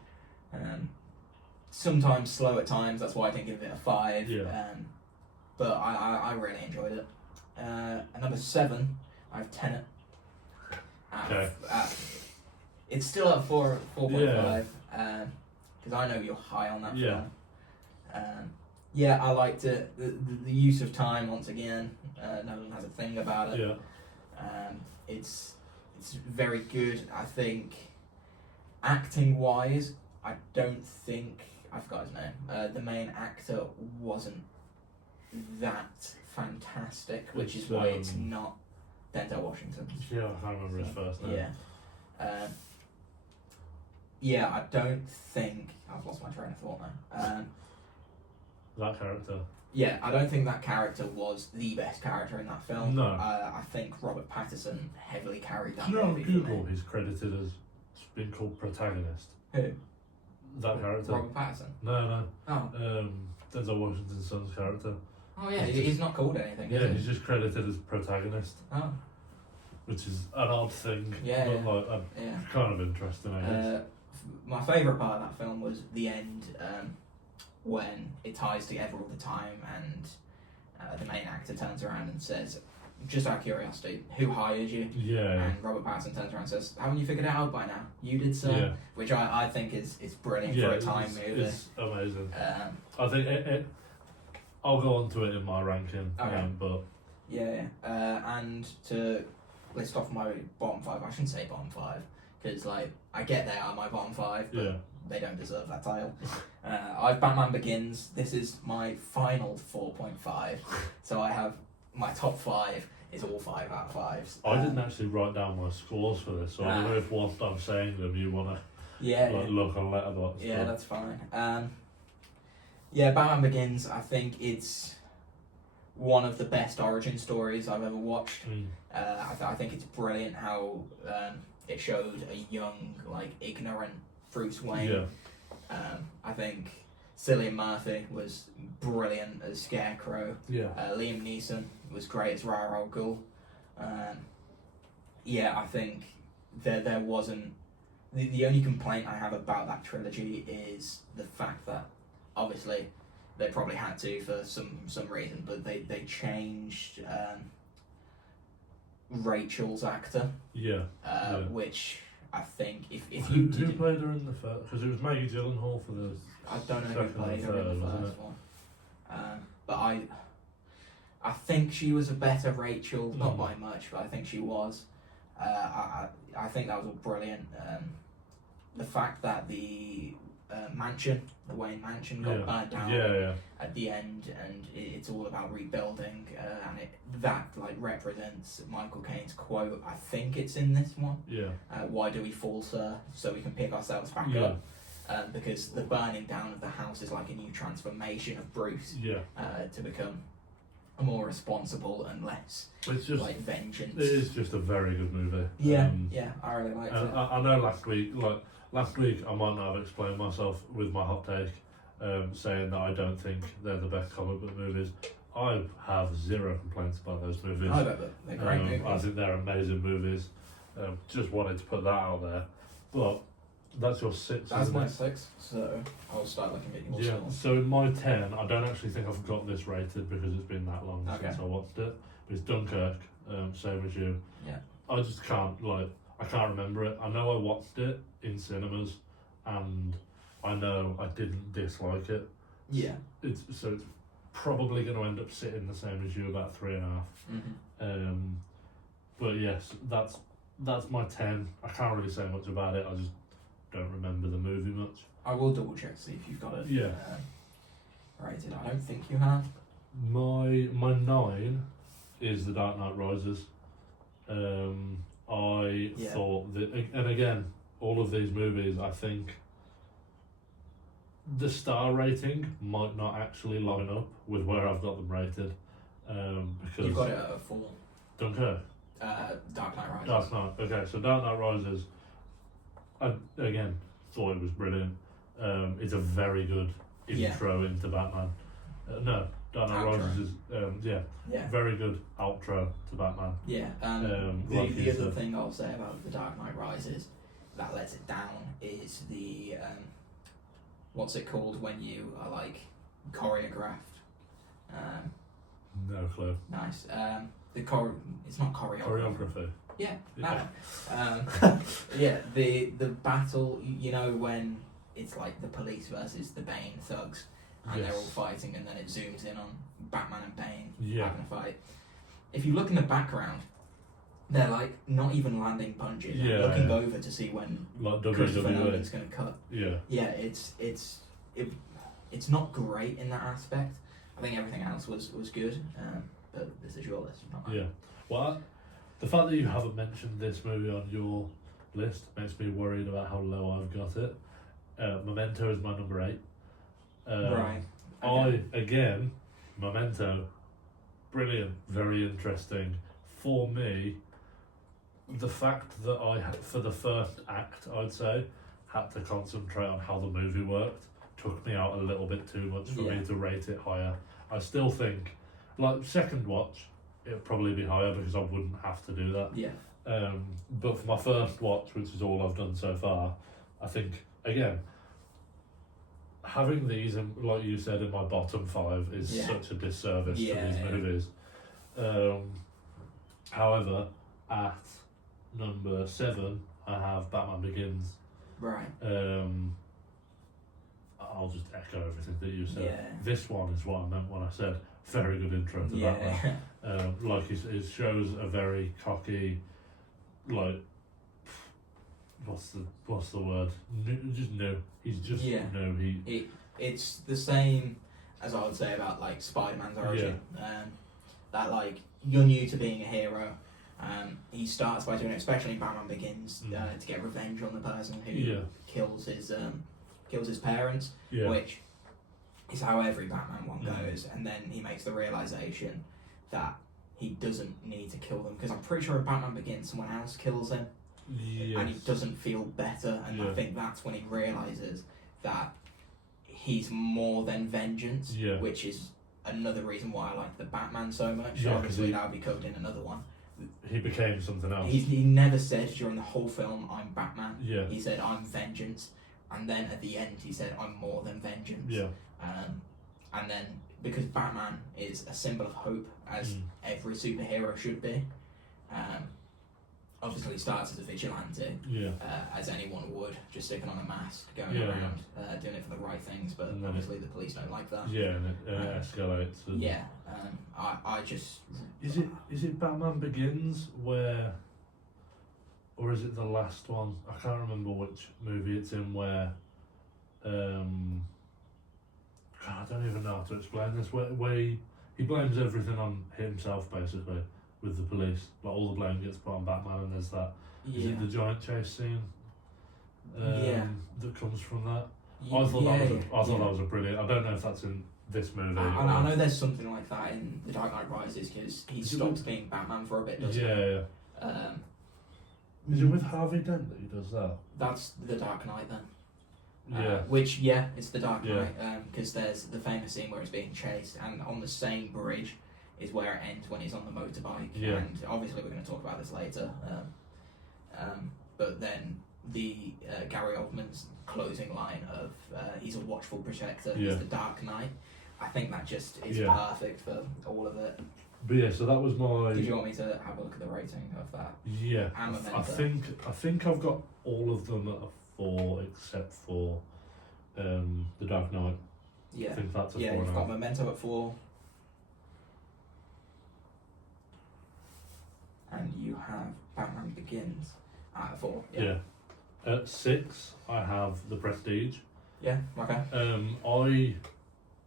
Sometimes slow at times, that's why I didn't give it a 5. But I really enjoyed it. At number 7, I have Tenet. Okay. It's still at 4.5. Because I know you're high on that Yeah. film. Yeah, I liked it. The use of time, once again, Nolan has a thing about it. Yeah. It's very good. I think acting wise, I don't think I forgot his name. The main actor wasn't that fantastic, which is why it's not Denzel Washington. Yeah, I can't remember his first name. Yeah. Yeah, I don't think I've lost my train of thought now. That character. Yeah, I don't think that character was the best character in that film. No. I think Robert Pattinson heavily carried that Do you know on movie. Google he's credited as being called protagonist? Who? That character? Robert Pattinson. No. Oh. Denzel Washington's son's character. Oh yeah, he's not called anything. Yeah, is he? he's just credited as protagonist, Oh. which is an odd thing. Yeah, But yeah. like, Yeah. kind of interesting, I guess. My favourite part of that film was the end, when it ties together all the time, and the main actor turns around and says, just out of curiosity, who hired you? Yeah. And Robert Pattinson turns around and says, haven't you figured it out by now? You did, sir. Yeah. Which I think is brilliant for a time movie. It's amazing. Um, I think I'll go on to it in my ranking, Okay. but Yeah, and to list off my bottom 5, I shouldn't say bottom 5, because like I get they are my bottom 5, but yeah. they don't deserve that title. I've Batman Begins. This is my final 4.5, so I have my top 5 is all 5 out of 5s. I didn't actually write down my scores for this, so I don't know if whilst I'm saying them you want to look on Letterboxd. Yeah, that's fine. Yeah, Batman Begins, I think it's one of the best origin stories I've ever watched. I think it's brilliant how it showed a young, like, ignorant Bruce Wayne. Yeah. I think Cillian Murphy was brilliant as Scarecrow. Yeah. Liam Neeson was great as Ra's al Ghul. Yeah, I think there wasn't... The only complaint I have about that trilogy is the fact that, obviously, they probably had to for some reason, but they changed Rachel's actor, Yeah. which I think if Who you did... played her in the first? Because it was Maggie Gyllenhaal for the. I don't know who second played and her in third, the wasn't first one. But I think she was a better Rachel, not by much, but I think she was. I think that was all brilliant. The fact that the mansion, the Wayne mansion, got burnt down at the end, and it's all about rebuilding, and that like represents Michael Caine's quote. I think it's in this one. Why do we fall, sir? So we can pick ourselves back up. Because the burning down of the house is like a new transformation of Bruce to become a more responsible and less like vengeance. It is just a very good movie. I really liked it. I know last week I might not have explained myself with my hot take, saying that I don't think they're the best comic book movies. I have zero complaints about those movies. I bet they're great movies. I think they're amazing movies. Just wanted to put that out there. But that's your 6. That's my 6, so I'll start looking at yours. So in my 10, I don't actually think I've got this rated because it's been that long since I watched it. But it's Dunkirk, same as you. I just can't, I can't remember it. I know I watched it in cinemas, and I know I didn't dislike it. It's probably going to end up sitting the same as you, about 3.5. But yes, that's my 10. I can't really say much about it. I just don't remember the movie much. I will double check to see if you've got it. Rated. I don't think you have. My 9 is The Dark Knight Rises. I thought that, and again, all of these movies, I think the star rating might not actually line up with where I've got them rated. Because you've got it at a 4. Dunkirk. Dark Knight Rises. Dark Knight. Okay, so Dark Knight Rises. I again thought it was brilliant. It's a very good intro into Batman. Dark Knight Rises is very good outro to Batman. The other thing I'll say about The Dark Knight Rises that lets it down is the what's it called when you are like choreographed? No clue. Nice. It's not choreography. The battle, you know, when it's like the police versus the Bane thugs, and they're all fighting, and then it zooms in on Batman and Bane having a fight. If you look in the background, they're like not even landing punches, looking over to see when Christopher Nolan's going to cut. It's not great in that aspect. I think everything else was good, but this is your list, not mine. Well, the fact that you haven't mentioned this movie on your list makes me worried about how low I've got it. Memento is my number 8. Right. Okay. Memento, brilliant, very interesting. For me, the fact that I, for the first act, I'd say, had to concentrate on how the movie worked, took me out a little bit too much for me to rate it higher. I still think, second watch, it'll probably be higher because I wouldn't have to do that. But for my first watch, which is all I've done so far, I think, again, having these, like you said, in my bottom 5 is such a disservice to these movies. However, at number 7, I have Batman Begins. Right. I'll just echo everything that you said. This one is what I meant when I said very good intro to Batman. It shows a very cocky, what's the word? Just new. He's just new. It's the same as I would say about like Spider-Man's origin. That you're new to being a hero. He starts by doing it, especially in Batman Begins, to get revenge on the person who kills his parents, which is how every Batman one goes. And then he makes the realization that he doesn't need to kill them, because I'm pretty sure in Batman Begins someone else kills him, and he doesn't feel better. And I think that's when he realizes that he's more than vengeance, which is another reason why I like the Batman so much. Obviously, that would be covered in another one. He became something else. He never said during the whole film, "I'm Batman." He said, "I'm vengeance," and then at the end he said, "I'm more than vengeance." And then because Batman is a symbol of hope, as every superhero should be. Obviously, he starts as a vigilante, as anyone would, just sticking on a mask, going around, doing it for the right things. But obviously, the police don't like that. And it escalates. And I just is it Batman Begins where, or is it the last one? I can't remember which movie it's in where God, I don't even know how to explain this. Where he blames everything on himself, basically, with the police. Like, all the blame gets put on Batman, and there's that. Is it the giant chase scene? That comes from that. I thought that was a brilliant. I don't know if that's in this movie. I know there's something like that in The Dark Knight Rises because he stops being Batman for a bit, doesn't he? Yeah. Is it with Harvey Dent that he does that? That's The Dark Knight then. Yeah. It's The Dark Knight because there's the famous scene where he's being chased, and on the same bridge is where it ends when he's on the motorbike. Yeah. And obviously we're going to talk about this later. But then the Gary Oldman's closing line of he's a watchful protector, he's the Dark Knight. I think that just is perfect for all of it. But yeah, so that was my. Did you want me to have a look at the rating of that? Yeah, I think I've got all of them at a 4 except for the Dark Knight. Yeah, I think that's a 4.5. You've got Memento at 4, and you have Batman Begins at 4. Yeah. At 6, I have The Prestige. Yeah. Okay.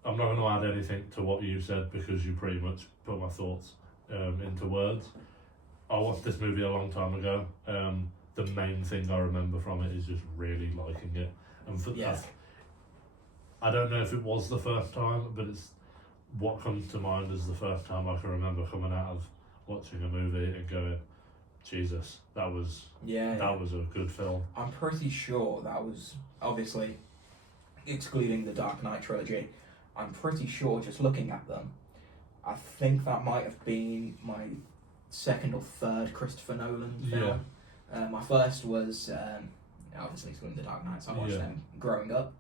I'm not going to add anything to what you said because you pretty much put my thoughts into words. I watched this movie a long time ago. The main thing I remember from it is just really liking it. And I don't know if it was the first time, but it's what comes to mind as the first time I can remember coming out of watching a movie and going, Jesus, that was a good film. I'm pretty sure that was, obviously, excluding the Dark Knight trilogy, I'm pretty sure just looking at them, I think that might have been my second or third Christopher Nolan film. Yeah. My first was, obviously excluding the Dark Knight, so I watched them growing up.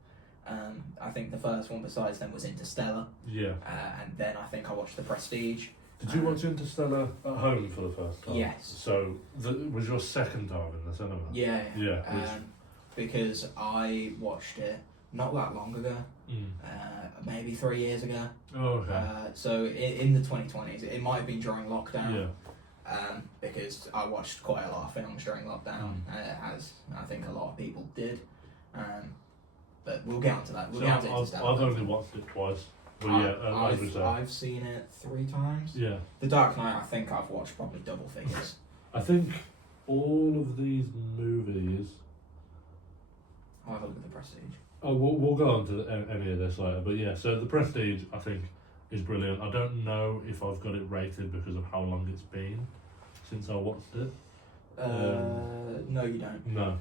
I think the first one besides them was Interstellar. Yeah. And then I think I watched The Prestige. Did you watch Interstellar at home for the first time? Yes. So, was your second time in the cinema? Yeah. Yeah. Because I watched it not that long ago, maybe 3 years ago. Oh, okay. So in the 2020s, it might have been during lockdown. Yeah. Because I watched quite a lot of films during lockdown, as I think a lot of people did. But we'll get onto that. I've only watched it twice. But I've seen it 3 times. Yeah. The Dark Knight, I think I've watched probably double figures. I think all of these movies. I'll have a look at The Prestige. Oh, we'll go on to any of this later. But yeah, so The Prestige, I think, is brilliant. I don't know if I've got it rated because of how long it's been since I watched it. No, you don't. No.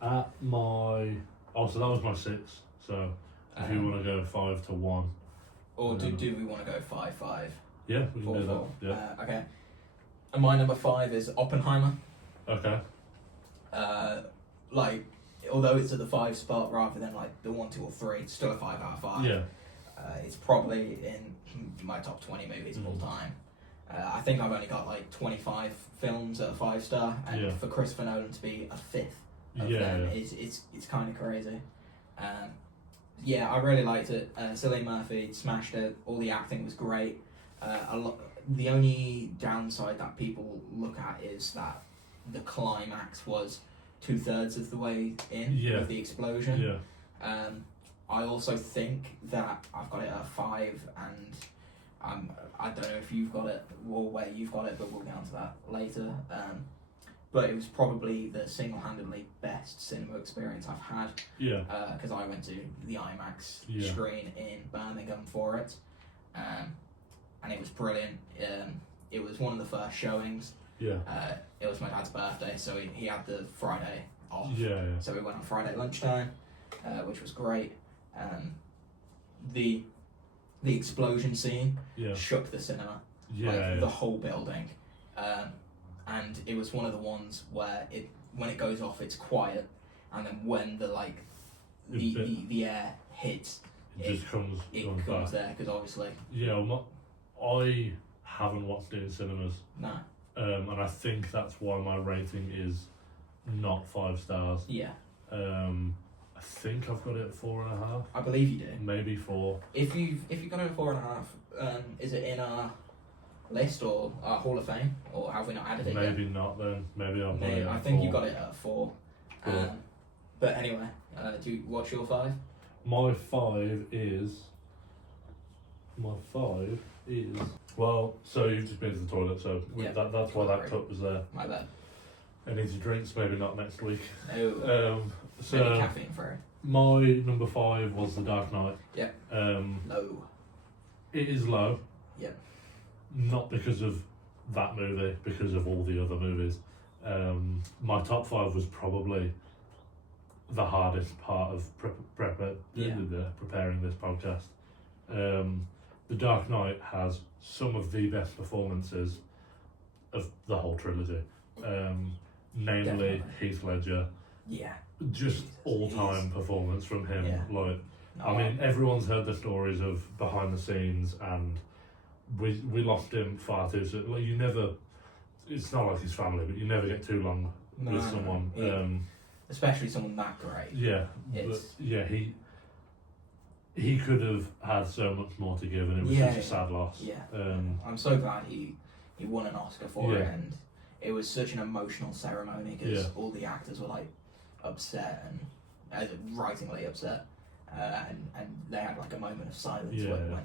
So that was my 6. So if you want to go 5 to 1. Or do we want to go 5-5? Yeah, we can 4-4. do that. Yeah. Okay. And my number 5 is Oppenheimer. Okay. Although it's at the 5 spot rather than like the 1, 2, or 3, it's still a 5 out of 5. Yeah. It's probably in my top 20 movies of all time. I think I've only got like 25 films at a 5-star, and for Christopher Nolan to be a 5th of them it's kind of crazy. I really liked it. Cillian Murphy smashed it. All the acting was great. The only downside that people look at is that the climax was 2/3 of the way in with the explosion. Yeah. I also think that I've got it at 5, and I don't know if you've got it or where you've got it, but we'll get onto that later. But it was probably the single-handedly best cinema experience I've had. Yeah. Because I went to the IMAX screen in Birmingham for it, and it was brilliant. It was one of the first showings. Yeah. It was my dad's birthday, so he had the Friday off. Yeah. So we went on Friday lunchtime, which was great. The explosion scene shook the cinema. The whole building. And it was one of the ones where when it goes off, it's quiet, and then when the air hits, it comes there, because obviously. Yeah, I haven't watched it in cinemas. No. And I think that's why my rating is not 5 stars. Yeah. I think I've got it at 4.5. I believe you do. Maybe 4. If you've got it at 4.5, is it in our list or our Hall of Fame, or have we not added it Maybe yet? Not then. Maybe I'll. I think you got it at 4. But anyway, what's your 5? My 5 is. Well, so you've just been to the toilet, so Yeah. that's why that cup was there. My bad. I need your drinks, maybe not next week. No. Maybe So caffeine free. my number 5 was The Dark Knight. Yeah. Low. It is low. Yeah. Not because of that movie, because of all the other movies. My top 5 was probably the hardest part of preparing this podcast. The Dark Knight has some of the best performances of the whole trilogy. Namely Definitely. Heath Ledger. Yeah. Just all-time performance from him. Yeah. Like, I mean, everyone's heard the stories of behind the scenes, and we lost him far too soon. Like, you never. It's not like his family, but you never get too long with someone. Especially someone that great. Yeah, but yeah, he could have had so much more to give, and it was such a sad loss. Yeah. I'm so glad he won an Oscar for it, and it was such an emotional ceremony because all the actors were like upset and writingly upset, and they had like a moment of silence when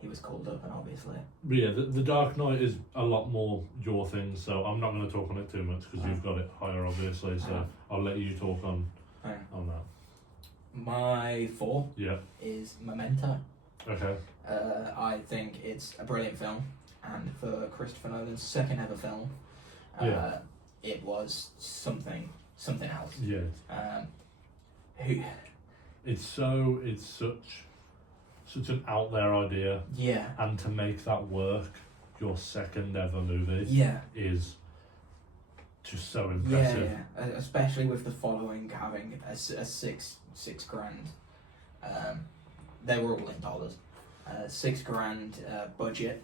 he was called up, and obviously. But yeah, the Dark Knight is a lot more your thing, so I'm not going to talk on it too much because you've got it higher, obviously. So I'll let you talk on that. My 4 is Memento. Okay. I think it's a brilliant film, and for Christopher Nolan's second ever film, it was something else. Yeah. It's such an out there idea. Yeah. And to make that work, your second ever movie is just so impressive. Yeah. Especially with the following having a $6 grand. They were all in dollars. $6 grand budget.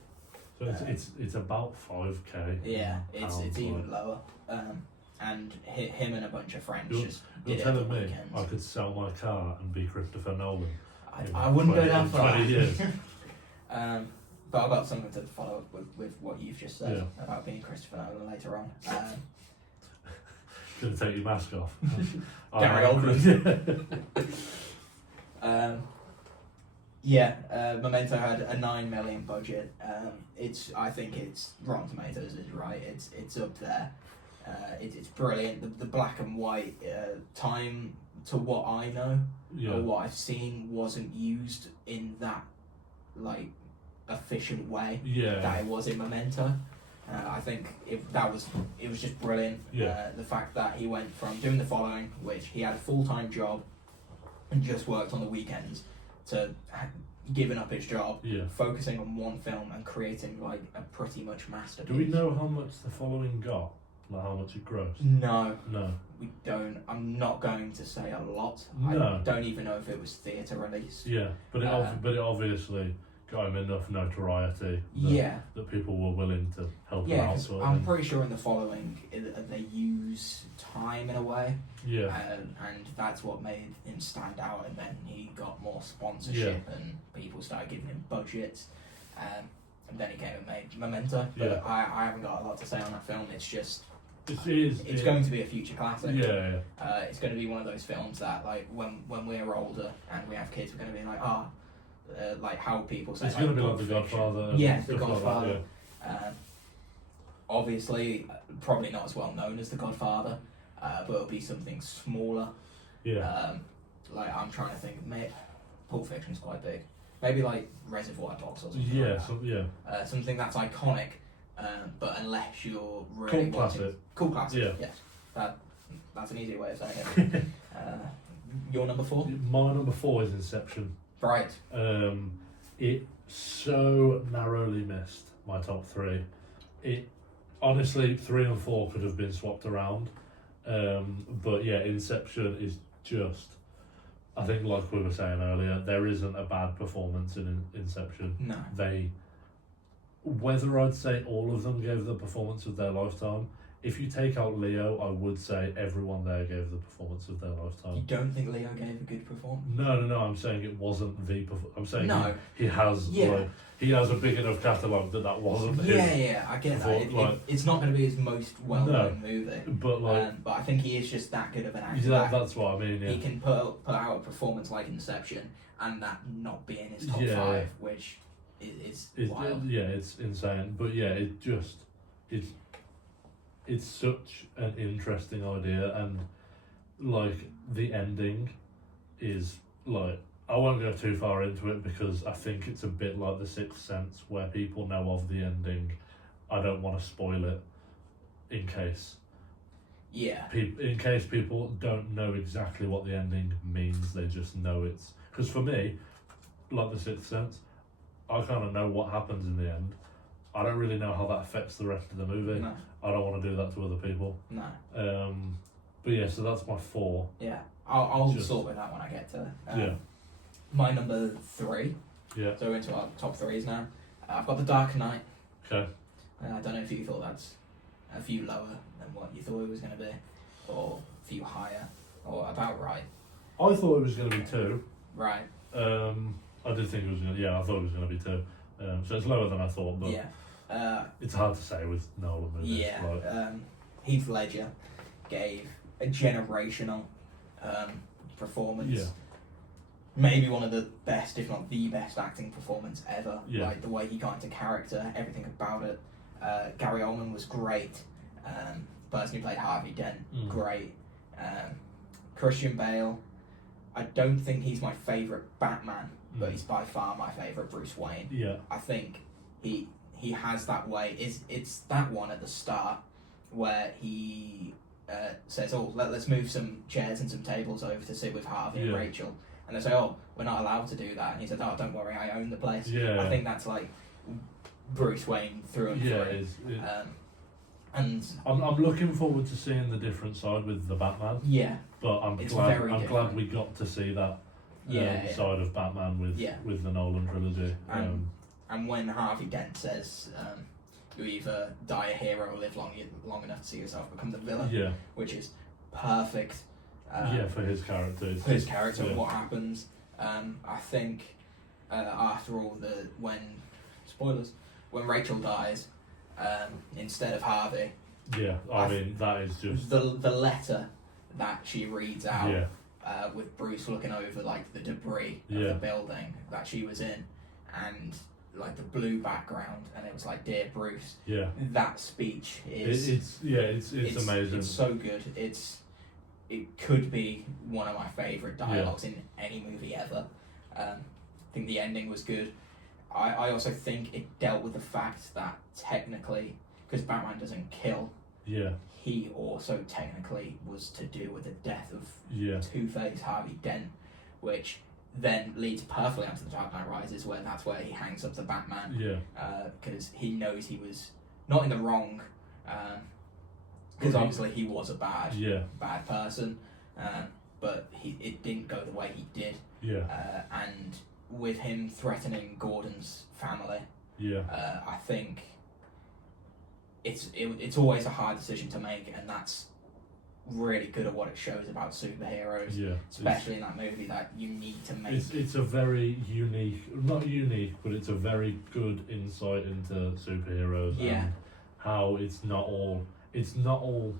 So it's about 5k. Yeah, it's even lower. And him and a bunch of friends just You're did it telling over me weekends. I could sell my car and be Christopher Nolan? I wouldn't go that far. 20 years. But I've got something to follow up with what you've just said about being Christopher Nolan later on. Gonna take your mask off. Gary Oldman. Memento had a $9 million budget. I think it's Rotten Tomatoes is right. It's up there. It's brilliant. The black and white time, to what I know or what I've seen, wasn't used in that like efficient way that it was in Memento. I think it was just brilliant. The fact that he went from doing the following, which he had a full-time job and just worked on the weekends, to giving up his job, focusing on one film and creating like a pretty much masterpiece. Do we know how much the following got? Like how much it grossed? No, we don't. I'm not going to say a lot. No. I don't even know if it was theatre release. Yeah, but it obviously got him enough notoriety that people were willing to help him out. Yeah, I'm pretty sure in the following they use time in a way. Yeah. And that's what made him stand out, and then he got more sponsorship and people started giving him budgets. And then he came and made Memento. But I haven't got a lot to say on that film. It's just it's going to be a future classic. It's going to be one of those films that like when we're older and we have kids, we're going to be like, like how people say. It's going to be like The Godfather. Yeah, The Godfather. Obviously, probably not as well known as The Godfather, but it'll be something smaller. Like I'm trying to think, maybe Pulp Fiction's quite big. Maybe like Reservoir Dogs or something. Something that's iconic, but unless you're really cool classic. Yes, that's an easier way of saying it. Your number 4? My number 4 is Inception. Right. It so narrowly missed my top 3. It honestly 3 and 4 could have been swapped around, but yeah, Inception is just. I think, like we were saying earlier, there isn't a bad performance in Inception. No. Whether I'd say all of them gave the performance of their lifetime, if you take out Leo, I would say everyone there gave the performance of their You lifetime. don't think Leo gave a good performance? No. I'm saying it wasn't the. I'm saying No. he has Yeah. he has a big enough catalogue that wasn't his. Yeah, I get that. It's not going to be his most well-known movie, But but I think he is just that good of an actor. yeah, that's what I mean. Yeah. He can put out a performance like Inception and that not be in his top Yeah. 5, which is wild. It's insane. But yeah, it's such an interesting idea, and like the ending is like, I won't go too far into it because I think it's a bit like The Sixth Sense, where people know of the ending. I don't want to spoil it in case people don't know exactly what the ending means. They just know it's, because for me, like The Sixth Sense, I kind of know what happens in the end. I don't really know how that affects the rest of the movie. No. I don't want to do that to other people. No. But yeah, so that's my 4. Yeah. I'll sort with that when I get to it. Yeah. My number 3. Yeah. So we're into our top 3s now. I've got The Dark Knight. Okay. I don't know if you thought that's a few lower than what you thought it was going to be, or a few higher, or about right. I thought it was going to be 2. Right. I did think it was going to, I thought it was going to be 2. So it's lower than I thought, but it's hard to say with Nolan movies. Yeah. Heath Ledger gave a generational performance. Yeah. Maybe one of the best, if not the best, acting performance ever. Yeah. Like the way he got into character, everything about it. Gary Oldman was great. Person who played Harvey Dent, great. Christian Bale, I don't think he's my favourite Batman, but he's by far my favourite Bruce Wayne. Yeah. I think he has that way. It's that one at the start where he says, "Oh, let's move some chairs and some tables over to sit with Harvey and Rachel," and they say, "Oh, we're not allowed to do that," and he said, "Oh, don't worry, I own the place." Yeah. I think that's like Bruce Wayne through and through. And I'm looking forward to seeing the different side with the Batman. Yeah. But I'm glad we got to see that side of Batman with the Nolan trilogy. And when Harvey Dent says, you either die a hero or live long enough to see yourself become the villain, which is perfect. For his character. And what happens. I think after all, when Rachel dies, instead of Harvey, I mean that is just the letter that she reads out with Bruce looking over like the debris of the building that she was in, and like the blue background, and it was like, "Dear Bruce." That speech is it's amazing. It's so good. It could be one of my favourite dialogues in any movie ever. I think the ending was good. I also think it dealt with the fact that technically, because Batman doesn't kill, he also technically was to do with the death of Two-Face, Harvey Dent, which then leads perfectly onto The Dark Knight Rises, where that's where he hangs up the Batman. Because he knows he was not in the wrong, because obviously he was a bad person, but it didn't go the way he did. And with him threatening Gordon's family, I think it's always a hard decision to make, and that's really good at what it shows about superheroes, especially in that movie, that you need to make. It's a very not unique, but it's a very good insight into superheroes and how it's not all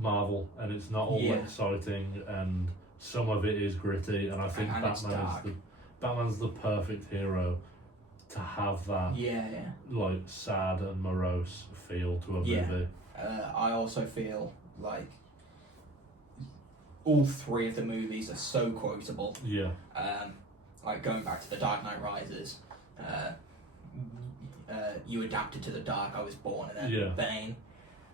Marvel, and it's not all exciting, and some of it is gritty, and I think Batman's the perfect hero to have that like sad and morose feel to a movie. I also feel like all 3 of the movies are so quotable. Like going back to The Dark Knight Rises, you adapted to the dark, I was born in it, Bane.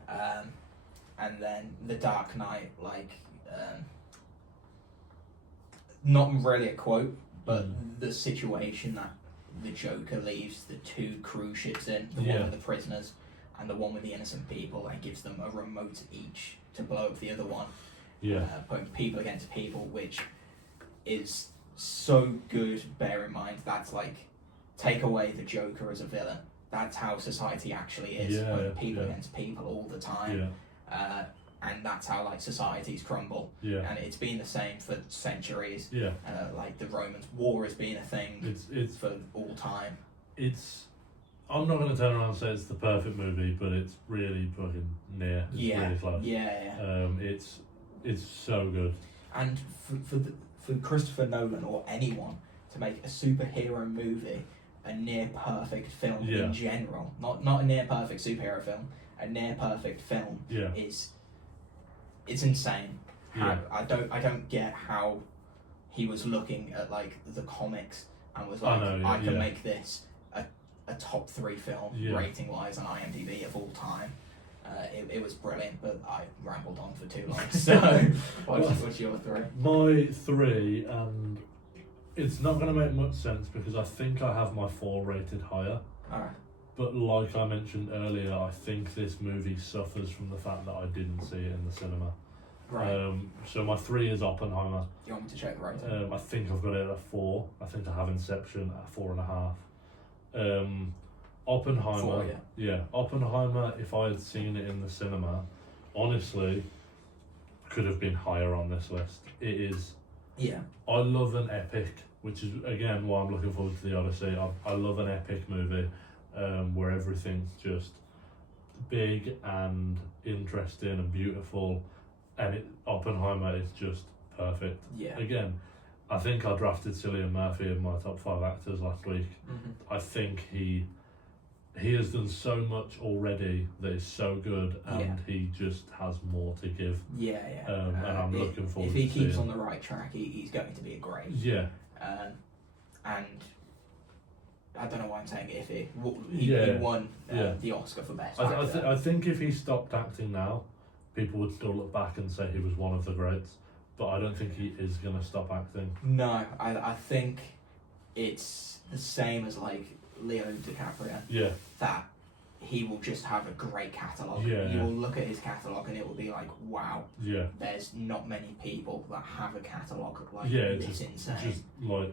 And then The Dark Knight, like not really a quote, but the situation that the Joker leaves the 2 cruise ships in, the one with the prisoners and the one with the innocent people, and gives them a remote each to blow up the other one. Putting people against people, which is so good. Bear in mind, that's like, take away the Joker as a villain, that's how society actually is. Yeah, Putting people yeah. against people all the time. Yeah, And that's how like societies crumble. yeah, And it's been the same for centuries. yeah. Like the Romans, war has been a thing It's for all time. I'm not going to turn around and say it's the perfect movie, but it's really fucking near. It's really close. Yeah. It's so good. And for Christopher Nolan or anyone to make a superhero movie a near perfect film in general, not a near perfect superhero film, a near perfect film it's insane. I don't get how he was looking at like the comics and was like, I can make this a top 3 film rating wise on IMDb of all time. It was brilliant, but I rambled on for too long. So, what's your 3? My 3, and it's not going to make much sense because I think I have my 4 rated higher. Alright. But like I mentioned earlier, I think this movie suffers from the fact that I didn't see it in the cinema. Right. So my 3 is Oppenheimer. You want me to check the rating? I think I've got it at 4. I think I have Inception at 4.5. Oppenheimer. 4, yeah. Oppenheimer, if I had seen it in the cinema, honestly, could have been higher on this list. It is. Yeah. I love an epic, which is again why I'm looking forward to the Odyssey. I love an epic movie, where everything's just big and interesting and beautiful, and Oppenheimer is just perfect. Yeah. Again, I think I drafted Cillian Murphy in my top 5 actors last week. Mm-hmm. I think he has done so much already that is so good, and he just has more to give. Yeah. And I'm looking forward to if he keeps seeing. on the right track, he's going to be a great. Yeah. And I don't know why I'm saying if he won the Oscar for Best Actor. I think if he stopped acting now, people would still look back and say he was one of the greats. But I don't think he is going to stop acting. No, I think it's the same as like Leo DiCaprio. Yeah. That he will just have a great catalogue. Yeah. You will look at his catalogue and it will be like, wow. Yeah. There's not many people that have a catalogue like this insane. Just like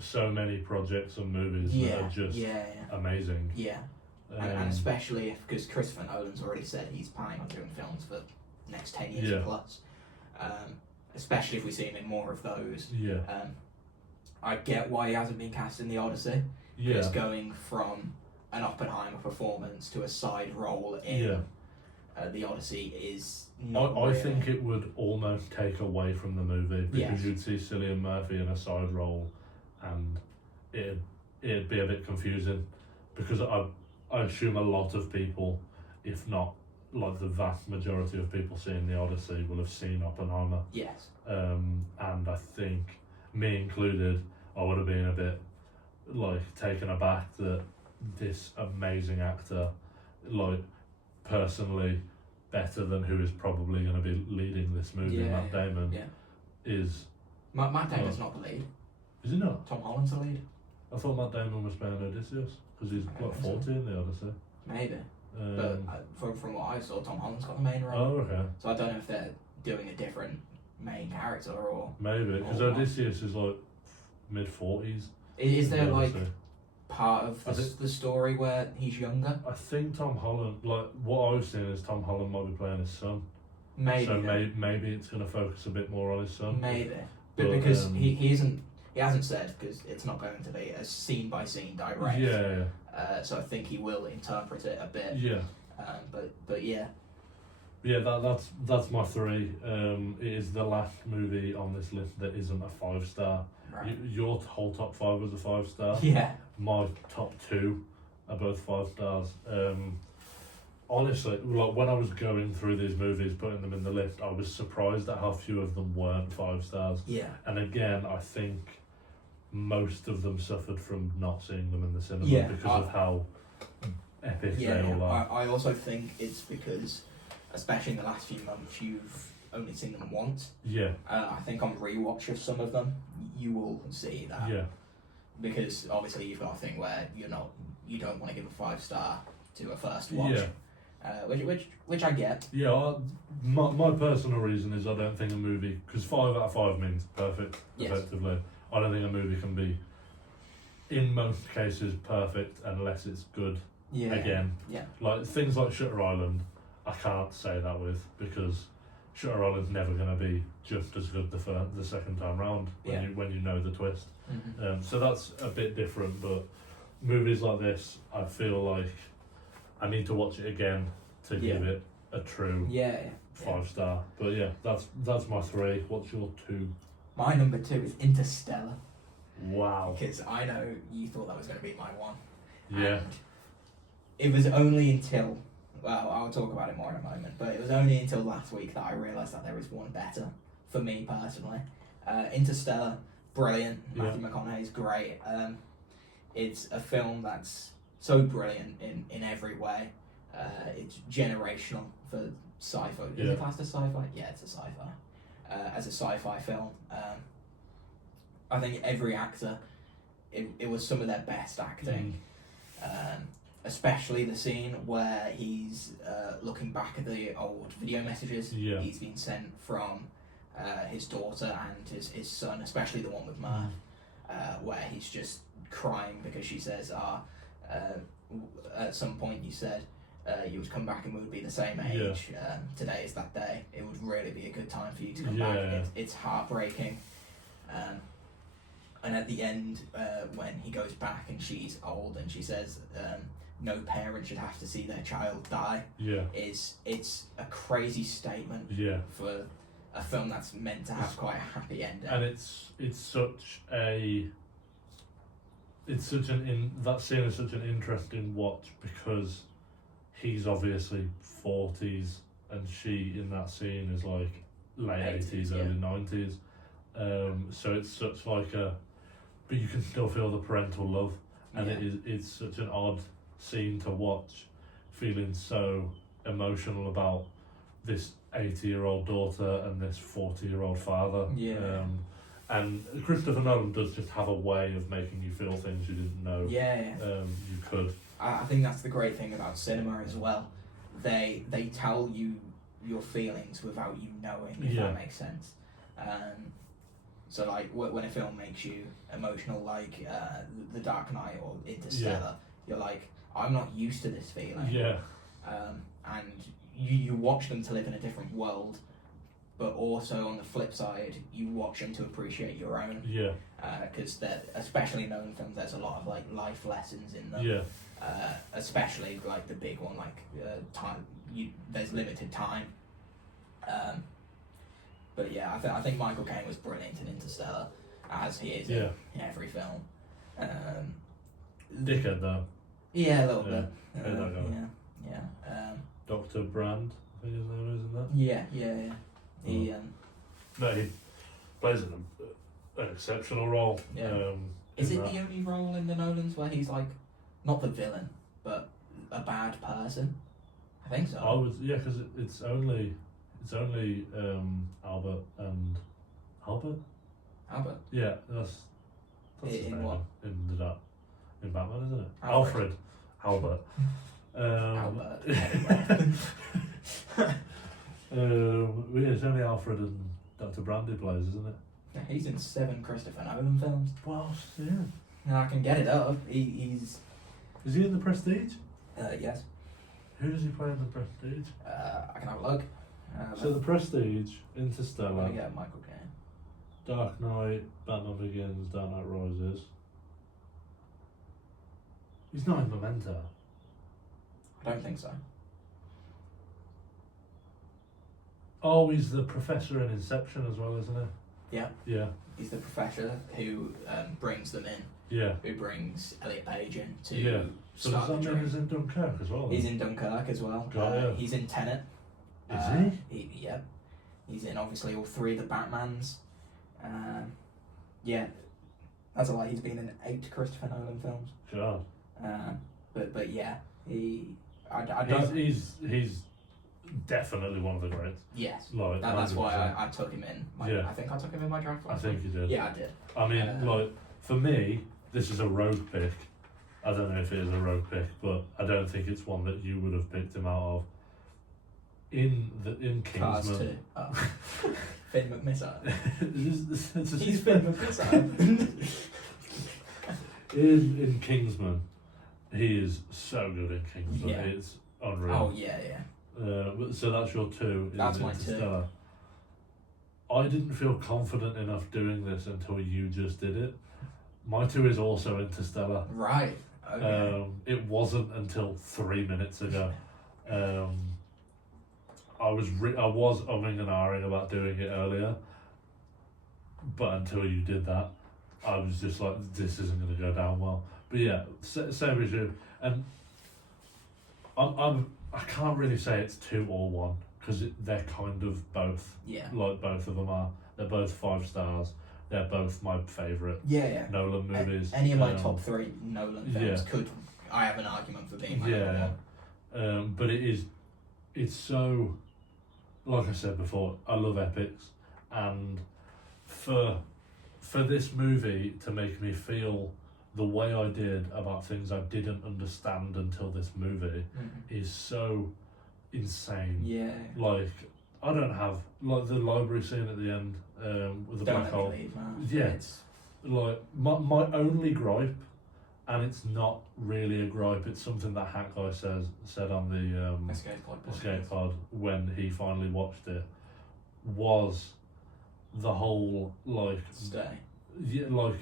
so many projects and movies that are just amazing. Yeah. And especially because Christopher Nolan's already said he's planning on doing films for the next 10 years plus. Especially if we see him in more of those. Yeah. I get why he hasn't been cast in the Odyssey. Yeah. It's going from an Oppenheimer performance to a side role in the Odyssey is not I think it would almost take away from the movie because you'd see Cillian Murphy in a side role and it'd be a bit confusing because I assume a lot of people, if not like the vast majority of people seeing the Odyssey, will have seen Oppenheimer. Yes. And I think, me included, I would have been a bit like taken aback that this amazing actor, like personally better than who is probably going to be leading this movie, Matt Damon, is... Matt Damon's not the lead. Is he not? Tom Holland's the lead. I thought Matt Damon was playing Odysseus, because he's like 40 in the Odyssey. Maybe. But from what I saw, Tom Holland's got the main role. Oh, okay. So I don't know if they're doing a different main character or... Maybe, because Odysseus is like mid-40s. Is there like part of the story where he's younger? I think Tom Holland, like what I've seen is Tom Holland might be playing his son. Maybe. So maybe it's going to focus a bit more on his son. Maybe. But because he hasn't said, because it's not going to be a scene by scene direct. Yeah. So I think he will interpret it a bit. Yeah. But yeah. Yeah, that's my 3. It is the last movie on this list that isn't a 5-star. Right. Your whole top 5 was a 5-star. Yeah. My top 2 are both 5 stars. Honestly, like when I was going through these movies, putting them in the list, I was surprised at how few of them weren't 5 stars. Yeah. And again, I think most of them suffered from not seeing them in the cinema because of how epic they all are. I also think it's because, especially in the last few months, you've only seen them once. Yeah. I think on rewatch of some of them, you will see that. Yeah. Because obviously you've got a thing where you don't want to give a 5-star to a first watch. Yeah. Which I get. Yeah, my personal reason is I don't think a movie, because 5 out of 5 means perfect, effectively. I don't think a movie can be in most cases perfect unless it's good. Yeah. Again, Yeah. like things like Shutter Island, I can't say that with, because Shutter Island's never going to be just as good the second time round when you know the twist. Mm-hmm. So that's a bit different, but movies like this, I feel like I need to watch it again to give it a true 5-star. But yeah, that's my 3. What's your 2? My number 2 is Interstellar. Wow. Because I know you thought that was going to be my 1. Yeah. And it was only until, well, I'll talk about it more in a moment, but it was only until last week that I realised that there is one better, for me personally. Interstellar, brilliant. Matthew McConaughey's great. It's a film that's so brilliant in every way. It's generational for sci-fi. Is it classed as sci-fi? Yeah, it's a sci-fi. As a sci-fi film, I think every actor, it was some of their best acting. Especially the scene where he's looking back at the old video messages he's been sent from his daughter and his son, especially the one with Murph, where he's just crying because she says, at some point you said you would come back and we would be the same age. Today is that day. It would really be a good time for you to come back. It's heartbreaking. And at the end, when he goes back and she's old and she says, no parent should have to see their child die. It's a crazy statement for a film that's meant to have quite a happy ending. And that scene is such an interesting watch, because he's obviously 40s and she in that scene is like late 80s, early 90s. So it's such like but you can still feel the parental love, and it's such an odd scene to watch, feeling so emotional about this 80-year-old daughter and this 40-year-old father. And Christopher Nolan does just have a way of making you feel things you didn't know you could. I think that's the great thing about cinema as well. They tell you your feelings without you knowing, if that makes sense. So like when a film makes you emotional, like The Dark Knight or Interstellar, you're like, I'm not used to this feeling. And you watch them to live in a different world, but also on the flip side, you watch them to appreciate your own. Because especially in Nolan films, there's a lot of like life lessons in them. Especially like the big one, like time. There's limited time. But yeah, I think Michael Caine was brilliant in Interstellar, as he is in every film. Dickhead though. Yeah, a little bit. Dr. Brand, I think his name is, isn't that? Yeah. He plays an exceptional role. Is it the only role in the Nolans where he's like not the villain, but a bad person? I think so. I would, because it's only Albert and Albert. Albert. Yeah, that's his in name what? In Batman, isn't it? Alfred. Albert. Albert. It's only Alfred and Dr. Brandy plays, isn't it? Yeah, he's in 7 Christopher Nolan films. Well, yeah. And I can get it up. He's. Is he in The Prestige? Yes. Who does he play in The Prestige? I can have a look. So The Prestige, Interstellar, Let me get Michael Caine. Dark Knight, Batman Begins, Dark Knight Rises. He's not in Memento. I don't think so. Oh, he's the professor in Inception as well, isn't he? Yeah. He's the professor who brings them in. Who brings Elliott Page in to So start does the that mean dream. he's in Dunkirk as well? He's in Dunkirk as well. He's in Tenet. Is he? He's in obviously all 3 of the Batmans. That's a lie. He's been in 8 Christopher Nolan films. God. But yeah, He's definitely one of the greats. Yes. Like, that's why I took him in. I think I took him in my draft. I think you did. Yeah, I did. I mean, for me, this is a road pick. I don't know if it is a road pick, but I don't think it's one that you would have picked him out of. In Cars Kingsman. 2. Oh. Finn McMissile. It's He's Finn McMissile. In Kingsman, he is so good in Kingsman. Yeah. It's unreal. Oh yeah, yeah. So that's your 2. That's my 2. Interstellar. I didn't feel confident enough doing this until you just did it. My 2 is also Interstellar. Right. Okay. It wasn't until 3 minutes ago. I was umming and ahhing about doing it earlier, but until you did that, I was just like, this isn't going to go down well. But yeah, same as you. And I can't really say it's 2 or 1 because they're kind of both. Yeah. Like both of them are. They're both 5 stars. They're both my favourite Yeah. Nolan movies. Any of my top 3 Nolan films yeah. I have an argument for being my Yeah. number 1. But it's so, like I said before, I love epics, and for this movie to make me feel the way I did about things I didn't understand until this movie is so insane. Yeah. Like, I don't have, like, the library scene at the end with the black hole. Yeah. It's... Like, my only gripe, and it's not really a gripe, it's something that Hat Guy said on the Escape Pod when he finally watched it, was the whole, like... Stay. Yeah, like,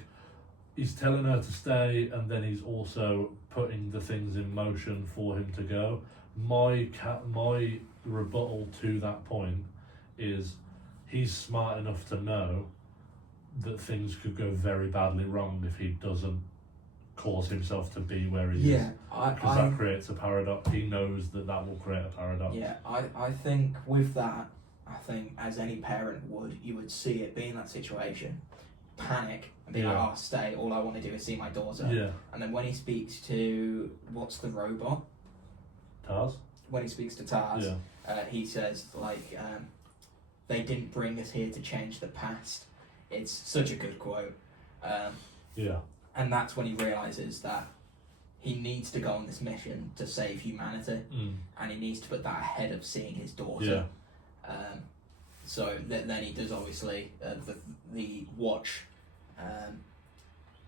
he's telling her to stay, and then he's also putting the things in motion for him to go. My rebuttal to that point is he's smart enough to know that things could go very badly wrong if he doesn't cause himself to be where he is. Because that creates a paradox. He knows that will create a paradox. Yeah, I think with that, as any parent would, you would see it being that situation, panic, and be like, oh, stay, all I want to do is see my daughter. Yeah. And then when he speaks to, what's the robot? Tars? When he speaks to Tars, he says, like, they didn't bring us here to change the past. It's such a good quote. Yeah. And that's when he realises that he needs to go on this mission to save humanity, and he needs to put that ahead of seeing his daughter. Yeah. So then he does, obviously, the watch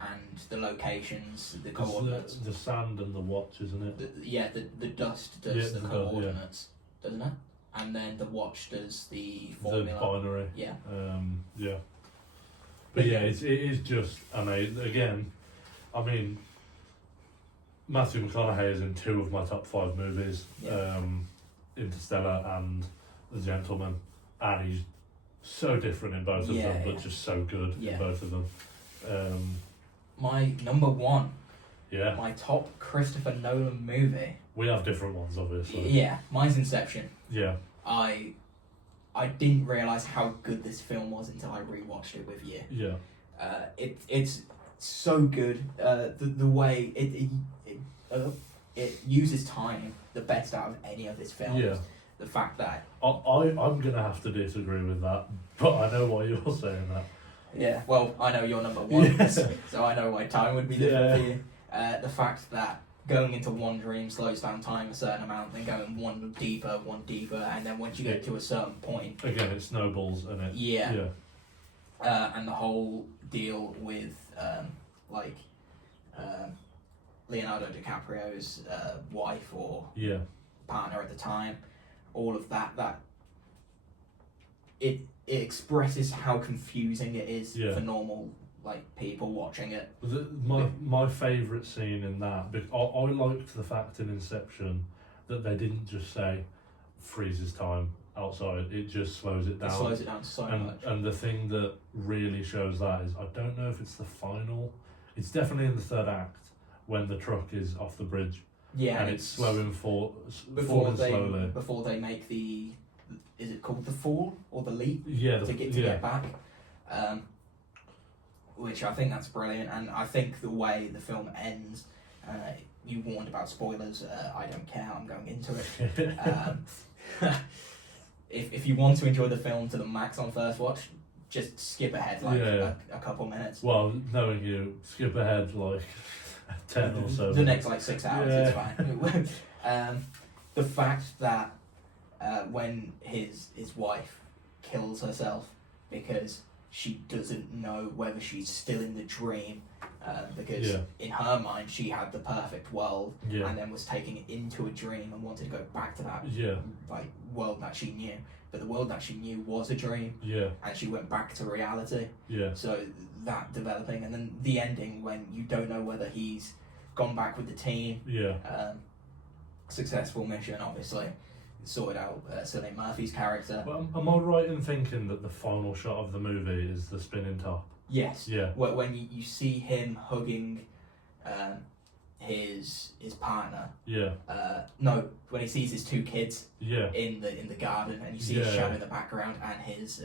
and the locations, the coordinates. The sand and the watch, isn't it? The dust does the coordinates, doesn't it? And then the watch does the formula. The binary. Yeah. Yeah. But yeah, it is just amazing. Again, I mean, Matthew McConaughey is in 2 of my top 5 movies, Interstellar and The Gentleman, and he's so different in both of them, but just so good in both of them. My number 1. Yeah. My top Christopher Nolan movie. We have different ones, obviously. Yeah, mine's Inception. Yeah. I didn't realise how good this film was until I rewatched it with you. Yeah. It's so good. The way it uses time the best out of any of his films. Yeah. The fact that I'm gonna have to disagree with that, but I know why you're saying that. Yeah. Well, I know you're number 1, so I know why time would be different for you. The fact that going into one dream slows down time a certain amount, then going one deeper, and then once you get to a certain point... Again, it snowballs, and it... Yeah. And the whole deal with, Leonardo DiCaprio's wife or partner at the time, all of that it expresses how confusing it is for normal people watching it. My favourite scene in that, because I liked the fact in Inception that they didn't just say freezes time outside, it just slows it down. It slows it down so much. And the thing that really shows that is, I don't know if it's the final, it's definitely in the 3rd act when the truck is off the bridge. Yeah, and it's falling slowly. Before they make the, is it called the fall or the leap? Yeah, to get back. Which I think that's brilliant, and I think the way the film ends, you warned about spoilers, I don't care, I'm going into it. If you want to enjoy the film to the max on first watch, just skip ahead a couple minutes. Well, knowing you, skip ahead 10 or so. The next 6 hours, it's fine. The fact that when his wife kills herself because she doesn't know whether she's still in the dream, because in her mind she had the perfect world, and then was taking it into a dream and wanted to go back to that like world that she knew. But the world that she knew was a dream, and she went back to reality. So that developing, and then the ending when you don't know whether he's gone back with the team. Successful mission, obviously. Sorted out Cillian Murphy's character. But am I right in thinking that the final shot of the movie is the spinning top? Yes. When you see him hugging his partner. No, when he sees his two kids. In the garden, and you see his shadow in the background, and his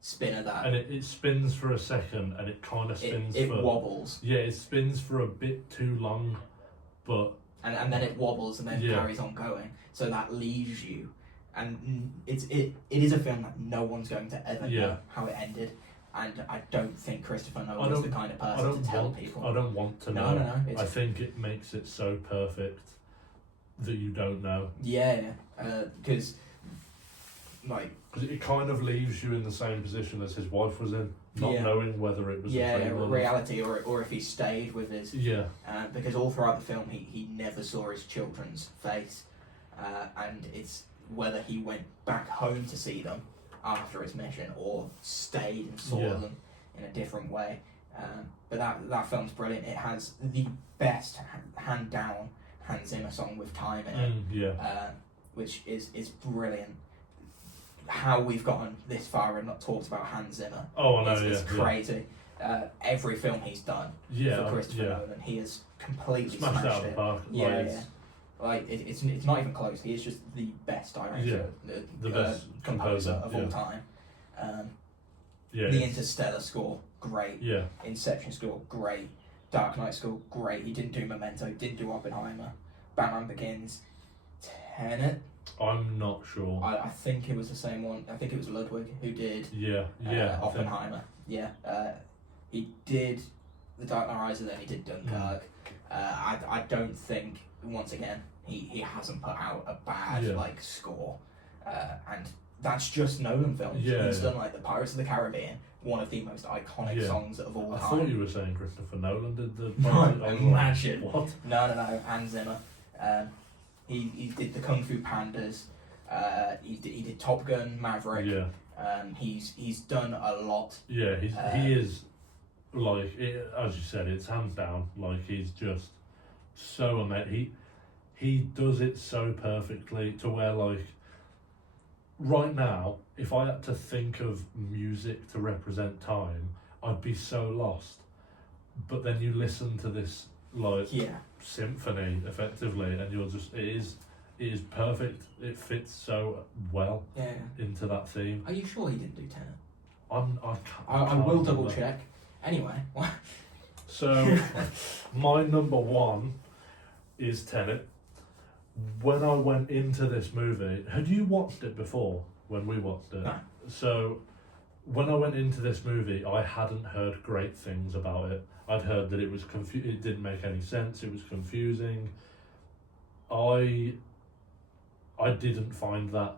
spinner that. And it spins for a second, and it kind of spins. It wobbles. It spins for a bit too long, but. And then it wobbles and then carries on going. So that leaves you, and it is a film that no one's going to ever know how it ended. And I don't think Christopher Nolan is the kind of person to tell people. I don't want to know. No. I think it makes it so perfect that you don't know. Because it kind of leaves you in the same position as his wife was in, not knowing whether it was a dream or reality, or if he stayed with his. Because all throughout the film he never saw his children's face, and it's whether he went back home to see them after his mission or stayed and saw them in a different way. But that film's brilliant. It has the best hand down Hans Zimmer song with Time in it, which is brilliant. How we've gotten this far and not talked about Hans Zimmer is crazy. Every film he's done for Christopher Nolan, he has completely smashed out of the park. It's not even close. He is just the best director, the best composer of all time. The Interstellar score, great. Inception score, great. Dark Knight score, great. He didn't do Memento, didn't do Oppenheimer. Batman Begins, Tenet. I'm not sure. I think it was the same one. I think it was Ludwig who did Oppenheimer. He did The Dark Knight Rises, and then he did Dunkirk. I don't think, once again, he hasn't put out a bad score. And that's just Nolan films. He's done the Pirates of the Caribbean, one of the most iconic songs of all time. I thought you were saying Christopher Nolan did the... Imagine. What? No, Hans Zimmer. He did the Kung Fu Pandas. He did Top Gun, Maverick. He's done a lot. He is as you said, it's hands down. He's just so amazing. He does it so perfectly to where right now, if I had to think of music to represent time, I'd be so lost. But then you listen to this symphony effectively, and you're just it is perfect. It fits so well into that theme. Are you sure he didn't do Tenet? I will double check. Anyway, so my number one is Tenet. When I went into this movie, had you watched it before when we watched it? No. So when I went into this movie, I hadn't heard great things about it. I'd heard that it was it didn't make any sense, it was confusing. I didn't find that.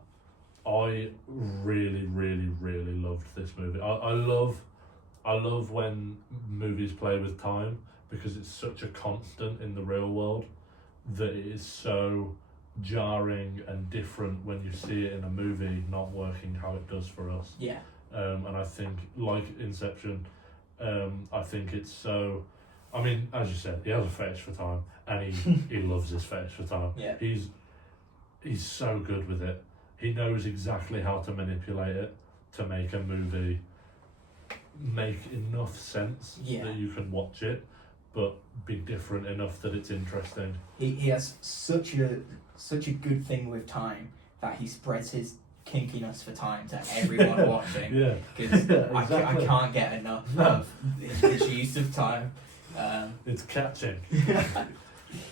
I really, really, really loved this movie. I love when movies play with time, because it's such a constant in the real world that it is so jarring and different when you see it in a movie not working how it does for us. And I think, like Inception, I think it's so... I mean, as you said, he has a fetish for time, and he loves his fetish for time. He's so good with it. He knows exactly how to manipulate it to make a movie make enough sense that you can watch it, but be different enough that it's interesting. He has such a good thing with time that he spreads his kinkiness for time to everyone watching. Because I can't get enough of his use of time. It's catching.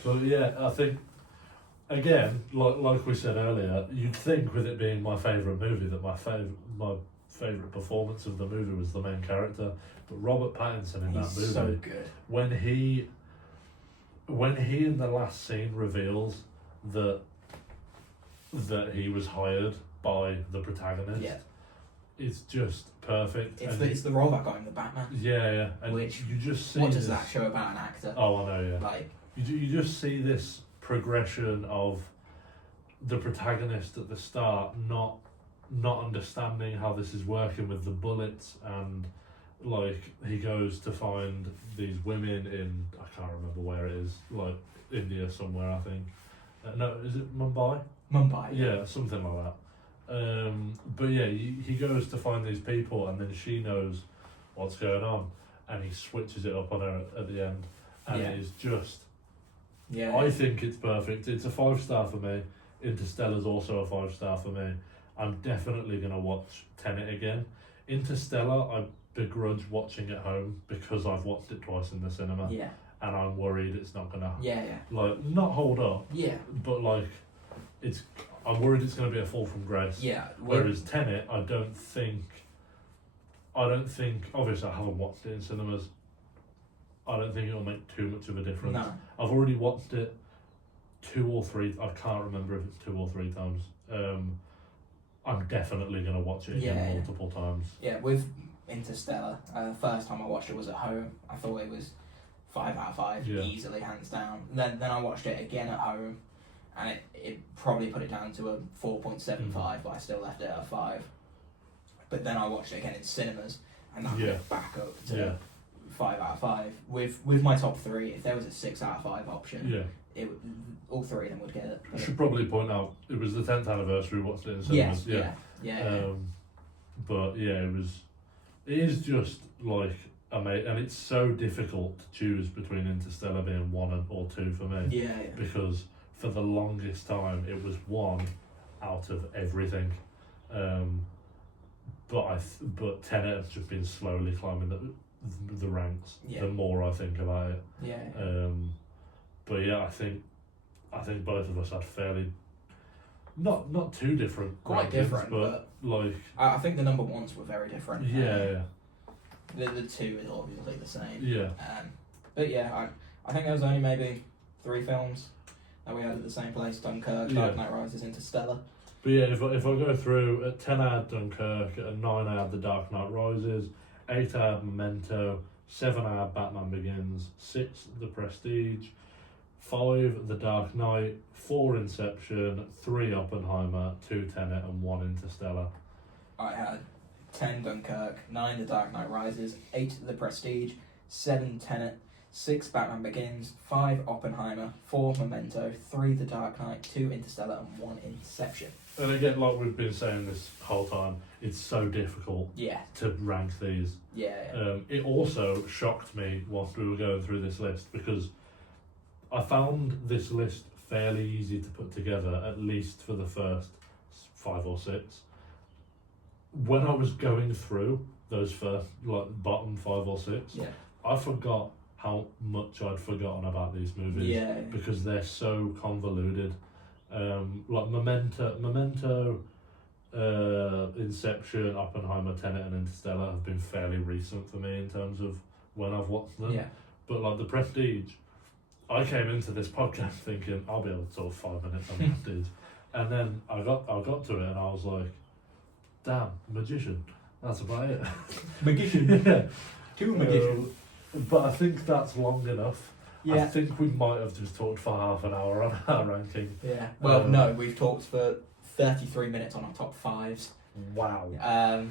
But I think, again, like we said earlier, you'd think with it being my favourite movie that my favourite performance of the movie was the main character, but Robert Pattinson in that movie, so good. when he in the last scene reveals that he was hired by the protagonist, it's just perfect. It's the role that got him the Batman. Yeah, and Which, you just see what does this, that show about an actor? Oh, I know, yeah. Like, you just see this progression of the protagonist at the start not understanding how this is working with the bullets, and like he goes to find these women in, I can't remember where it is, like India somewhere, I think. No, is it Mumbai? Mumbai. Yeah, something like that. But yeah, he goes to find these people, and then she knows what's going on, and he switches it up on her at the end, and it is just. Yeah. I think it's perfect. It's a 5-star for me. Interstellar's also a 5-star for me. I'm definitely gonna watch Tenet again. Interstellar, I begrudge watching at home because I've watched it twice in the cinema. Yeah. And I'm worried it's not gonna Yeah. not hold up. Yeah. But I'm worried it's gonna be a fall from grace. Yeah. Whereas Tenet, I don't think. Obviously, I haven't watched it in cinemas. I don't think it'll make too much of a difference. No. I've already watched it 2 or 3. I can't remember if it's 2 or 3 times. I'm definitely gonna watch it again multiple times. Yeah, with Interstellar, first time I watched it was at home. I thought it was 5 out of 5, easily, hands down. Then I watched it again at home, and it probably put it down to a 4.75, but I still left it at a 5. But then I watched it again in cinemas, and that put it back up to 5 out of 5. With my top 3, if there was a 6 out of 5 option, all 3 of them would get it. I should probably point out it was the 10th anniversary. We watched it in cinemas. But yeah, it is just like amazing, and it's so difficult to choose between Interstellar being 1 or 2 for me. Yeah. Because for the longest time it was 1 out of everything. But Tenet has just been slowly climbing the ranks. The more I think about it. Yeah. But yeah, I think both of us had fairly not too different. Quite rankings, different, but like I think the number 1s were very different. Yeah. The 2 is obviously the same. Yeah. But yeah, I think there was only maybe 3 films that we had at the same place: Dunkirk, Dark Knight Rises, Interstellar. But yeah, if I go through, at 10 I had Dunkirk, at 9 I had The Dark Knight Rises, 8 I had Memento, 7 I had Batman Begins, 6 The Prestige, 5 The Dark Knight, 4 Inception, 3 Oppenheimer, 2 Tenet, and 1 Interstellar. I had 10 Dunkirk, 9 The Dark Knight Rises, 8 The Prestige, 7 Tenet, 6 Batman Begins, 5 Oppenheimer, 4 Memento, 3 The Dark Knight, 2 Interstellar, and 1 Inception. And again, like we've been saying this whole time, it's so difficult to rank these. Yeah. It also shocked me whilst we were going through this list, because I found this list fairly easy to put together, at least for the first 5 or 6. When I was going through those first, bottom 5 or 6, I forgot how much I'd forgotten about these movies because they're so convoluted. Like Memento, Inception, Oppenheimer, Tenet, and Interstellar have been fairly recent for me in terms of when I've watched them. But like The Prestige, I came into this podcast thinking I'll be able to talk 5 minutes on The Prestige, and then I got to it and I was like, damn, magician. That's about it. Magician. Yeah. 2 magicians. But I think that's long enough. Yeah. I think we might have just talked for half an hour on our ranking. Yeah. Well, no, we've talked for 33 minutes on our top 5s. Wow.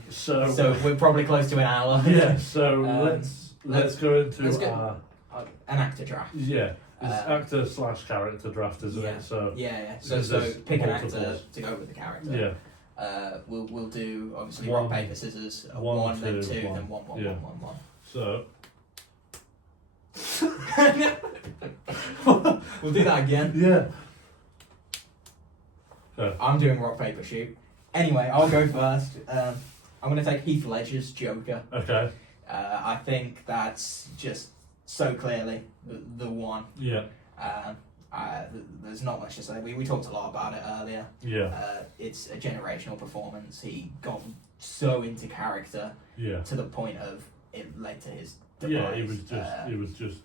So we're probably close to an hour. Yeah. So let's go into an actor draft. Yeah. It's actor / character draft, isn't it? So So pick an actor to go with the character. Yeah. We'll do obviously rock paper scissors. 1, then 2, then 1, 1, 1, 1, 1. So. We'll do that again. Yeah. I'm doing rock paper shoot. Anyway, I'll go first. I'm going to take Heath Ledger's Joker. Okay. I think that's just so clearly the one. Yeah. There's not much to say. We talked a lot about it earlier. Yeah. It's a generational performance. He got so into character to the point of it led to his demise. Yeah, it was just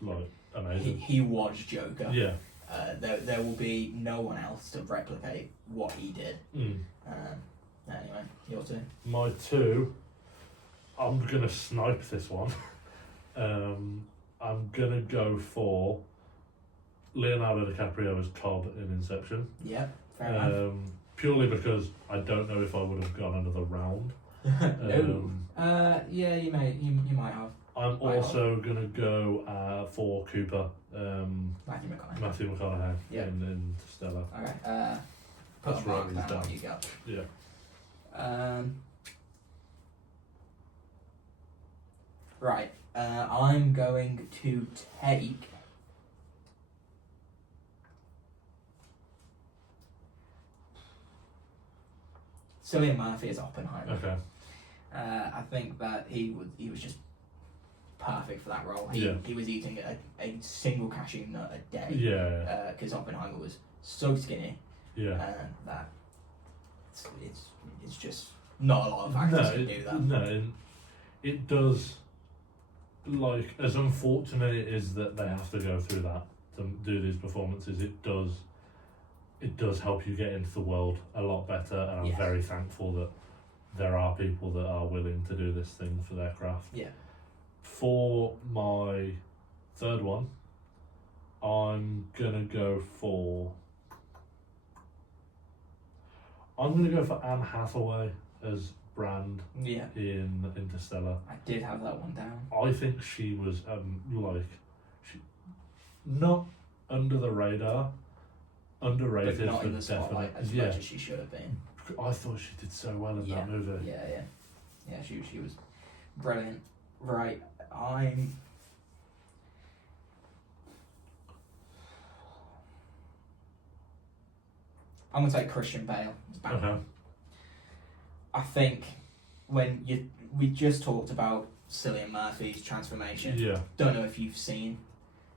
like amazing. He was Joker. Yeah. There will be no one else to replicate what he did. Anyway, your two. My two, I'm gonna snipe this one. I'm gonna go for Leonardo DiCaprio as Cobb in Inception. Yep, fair enough. Purely because I don't know if I would have gone another round. No. Yeah, you might have. I'm also gonna go for Cooper. Matthew McConaughey. Yep. in Stella. Okay. Put That's a mark right, down he's what down. you got. Yeah. Right. I'm going to take. Cillian Murphy as Oppenheimer. Okay. I think that he was just perfect for that role. He was eating a single cashew nut a day. Yeah. Because Oppenheimer was so skinny. Yeah. That it's just not a lot of actors can do that. No, it does. Like, as unfortunate it is that they have to go through that to do these performances, it does help you get into the world a lot better, and I'm very thankful that there are people that are willing to do this thing for their craft. Yeah. For my third one, I'm gonna go for Anne Hathaway as Brand in Interstellar. I did have that one down. I think she was not under the radar, underrated, but not in the spotlight as much as she should have been. I thought she did so well in that movie. Yeah. She was brilliant. Right, I'm gonna take Christian Bale as Batman. Okay. I think we just talked about Cillian Murphy's transformation. Yeah. Don't know if you've seen.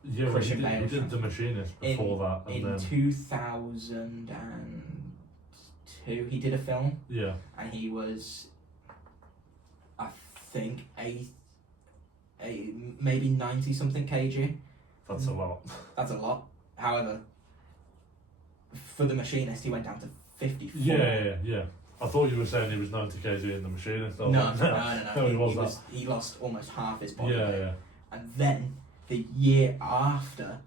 Yeah, Christian he did The Machinist before that. And in then 2002, he did a film. Yeah. And he was, I think, maybe 90 something kg. That's a lot. That's a lot. However, for The Machinist, he went down to 54. Yeah. I thought you were saying he was 90 kg in The Machinist. No. He lost almost half his body weight. Yeah. And then the year after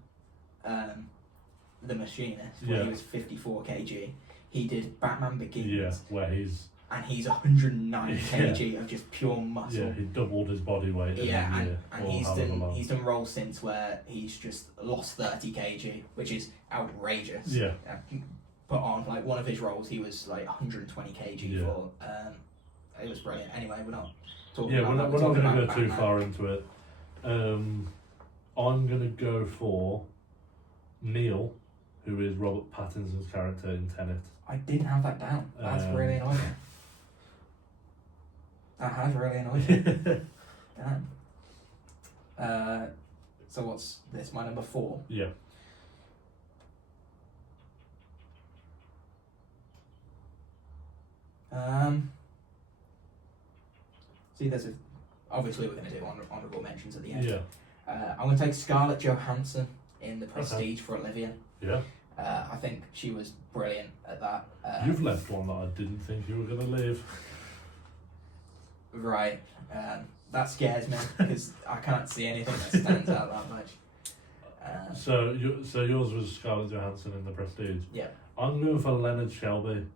The Machinist, when he was 54 kg, he did Batman Begins. Yeah, where he's 109 kg of just pure muscle. Yeah, he doubled his body weight. And he's done roles since where he's just lost 30 kg, which is outrageous. Yeah. Put on like one of his roles, he was like 120 kg for. It was brilliant. Anyway, we're not talking about that. We're not going to go Batman. too far into it. I'm going to go for Neil, who is Robert Pattinson's character in Tenet. I didn't have that down. That's really annoying. That has really annoyed me. Damn. So what's this? My number 4? Yeah. See, obviously we're going to do honourable mentions at the end. Yeah. I'm going to take Scarlett Johansson in The Prestige for Olivia. Yeah. I think she was brilliant at that. You've left one that I didn't think you were going to leave. Right. That scares me because I can't see anything that stands out that much. So yours was Scarlett Johansson in The Prestige. Yeah. I'm going for Leonard Shelby,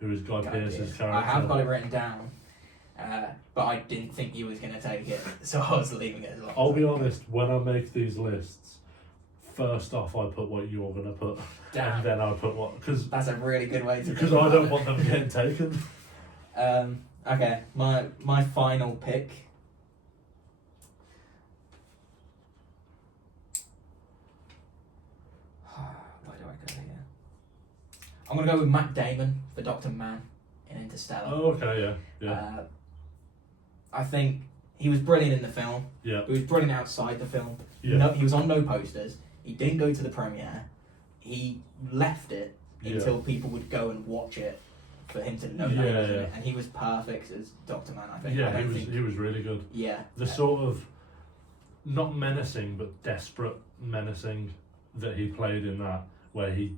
who is Guy Pearce's character. I have got it written down, but I didn't think you was going to take it, so I was leaving it as long. I'll be honest, when I make these lists, first off I put what you're going to put, and then I put what... Cause, that's a really good way to... Because I don't want them getting taken. Okay, my final pick... Where do I go here? I'm going to go with Matt Damon for Dr. Mann in Interstellar. Oh, okay, yeah. I think he was brilliant in the film. Yeah. He was brilliant outside the film. Yeah. No, he was on no posters. He didn't go to the premiere. He left it until people would go and watch it for him to know that he was in it. And he was perfect as Dr. Mann, I think. Yeah, he was really good. Yeah. The sort of, not menacing, but desperate menacing that he played in that, where he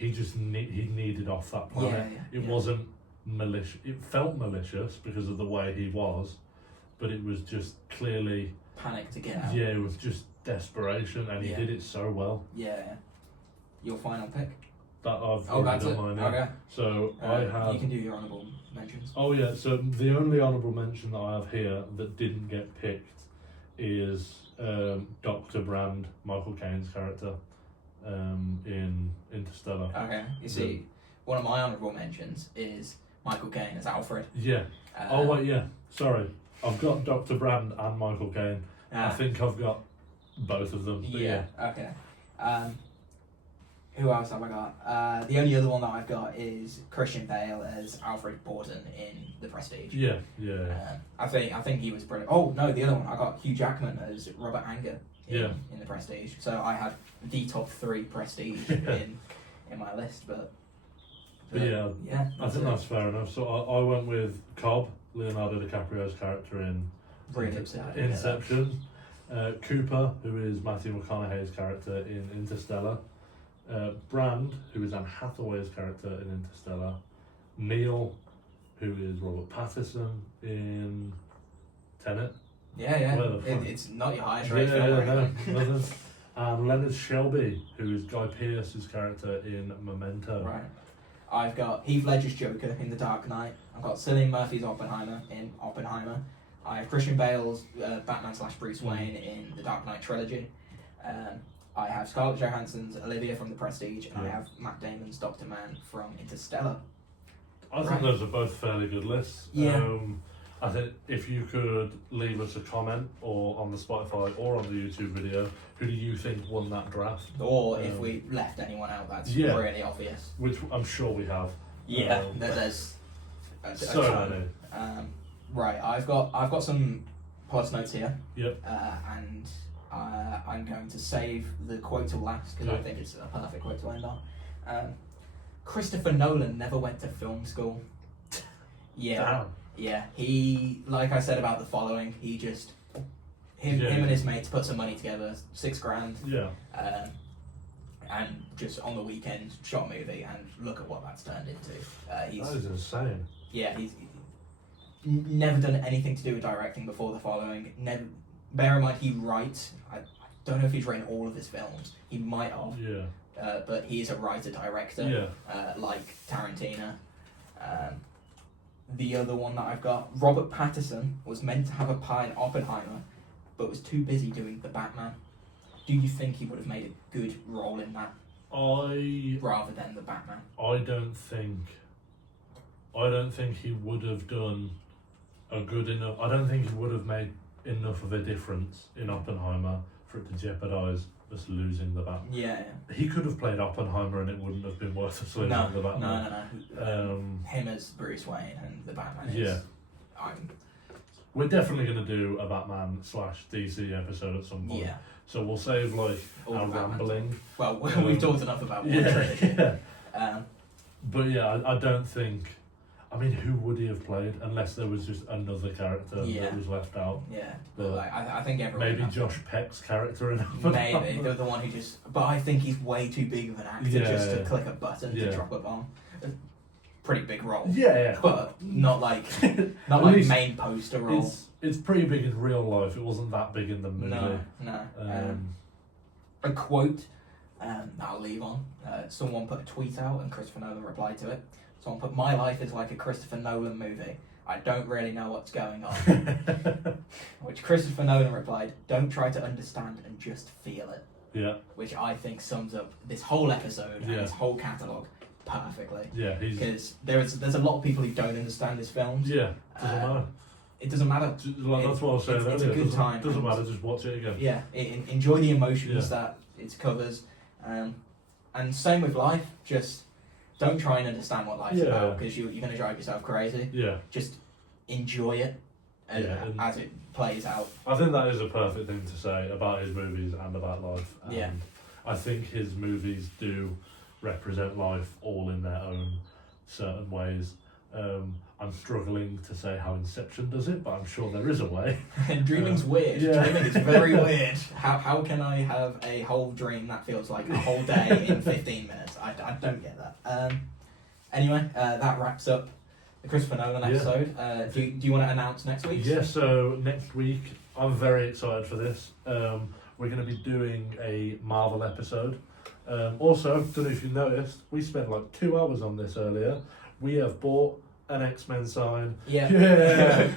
just he needed off that planet. It wasn't malicious. It felt malicious because of the way he was, but it was just clearly panic to get out. Yeah, it was just desperation, and he Yeah. did it so well. Yeah. Your final pick? That I've Oh, already that's done it. mine. Yeah. Okay. So I have. You can do your honourable mentions. Oh yeah. So the only honourable mention that I have here that didn't get picked is Dr. Brand, Michael Caine's character, in Interstellar. Okay. You see, one of my honourable mentions is Michael Caine as Alfred. Yeah. Oh wait, yeah. Sorry, I've got Dr. Brand and Michael Caine. I think I've got both of them. Yeah. Okay. Who else have I got? The only other one that I've got is Christian Bale as Alfred Borden in The Prestige. Yeah. Yeah. I think he was brilliant. Oh no, the other one I got Hugh Jackman as Robert Anger in The Prestige. So I had the top 3 Prestige in my list, but yeah, I think it. that's fair enough. So I went with Cobb, Leonardo DiCaprio's character in Really upset. Inception. Cooper, who is Matthew McConaughey's character in Interstellar. Brand, who is Anne Hathaway's character in Interstellar. Neil, who is Robert Pattinson in Tenet. Yeah. Where the fuck? It's not your highest rated Yeah, film or no, anything. nothing. And Leonard Shelby, who is Guy Pearce's character in Memento. Right. I've got Heath Ledger's Joker in The Dark Knight. I've got Cillian Murphy's Oppenheimer in Oppenheimer. I have Christian Bale's Batman / Bruce Wayne in The Dark Knight trilogy. I have Scarlett Johansson's Olivia from The Prestige, and I have Matt Damon's Dr. Mann from Interstellar. I think those are both fairly good lists. Yeah. I think if you could leave us a comment or on the Spotify or on the YouTube video, who do you think won that draft? Or if we left anyone out, that's Yeah. really obvious. Which I'm sure we have. Yeah, there's a So ton. many. Right, I've got some plus notes here. Yep. And I'm going to save the quote till last because I think it's a perfect quote to end on. Christopher Nolan never went to film school. Yeah. Damn. Yeah, he, like I said about The Following, he just, him and his mates put some money together, $6,000, Yeah. and just on the weekend shot a movie, and look at what that's turned into. That is insane. Yeah, he's never done anything to do with directing before The Following. Never. Bear in mind, he writes. I don't know if he's written all of his films. He might have. Yeah. But he is a writer-director. Yeah. Like Tarantino. The other one that I've got, Robert Pattinson was meant to have a part in Oppenheimer, but was too busy doing the Batman. Do you think he would have made a good role in that rather than the Batman? I don't think he would have done a good enough. I don't think he would have made enough of a difference in Oppenheimer for it to jeopardise us losing the Batman. Yeah. He could have played Oppenheimer and it wouldn't have been worth us losing the Batman. No. Him as Bruce Wayne and the Batman is... Yeah. We're definitely going to do a Batman / DC episode at some point. Yeah. So we'll save like All our the Batmans. rambling. Well, we've talked enough about one trilogy. Yeah. But yeah, I don't think. I mean, who would he have played unless there was just another character that was left out? Yeah, but like I think everyone. Maybe Josh Peck's character in. Maybe they're the one who just. But I think he's way too big of an actor just to click a button to drop a bomb. Pretty big role. Yeah. But not like main poster role. It's pretty big in real life. It wasn't that big in the movie. No. A quote that I'll leave on. Someone put a tweet out and Christopher Nolan replied to it. Someone put, "My life is like a Christopher Nolan movie. I don't really know what's going on." Which Christopher Nolan replied, "Don't try to understand and just feel it." Yeah. Which I think sums up this whole episode and this whole catalogue perfectly. Yeah, because there's a lot of people who don't understand his films. Yeah, doesn't matter. It doesn't matter. That's what I was saying earlier. It's a good time. Doesn't matter. Just watch it again. Yeah, enjoy the emotions that it covers, and same with life. Just don't try and understand what life's about because you're going to drive yourself crazy. Yeah. Just enjoy it as it plays out. I think that is a perfect thing to say about his movies and about life. And I think his movies do represent life all in their own certain ways. I'm struggling to say how Inception does it, but I'm sure there is a way. And dreaming's weird. Yeah. Dreaming is very weird. How can I have a whole dream that feels like a whole day in 15 minutes? I don't get that. Anyway, that wraps up the Christopher Nolan Yeah. episode. Do you want to announce next week? Yeah, so next week, I'm very excited for this. We're going to be doing a Marvel episode. Also, don't know if you noticed, we spent like 2 hours on this earlier. We have bought an X-Men sign. Yeah. Yeah.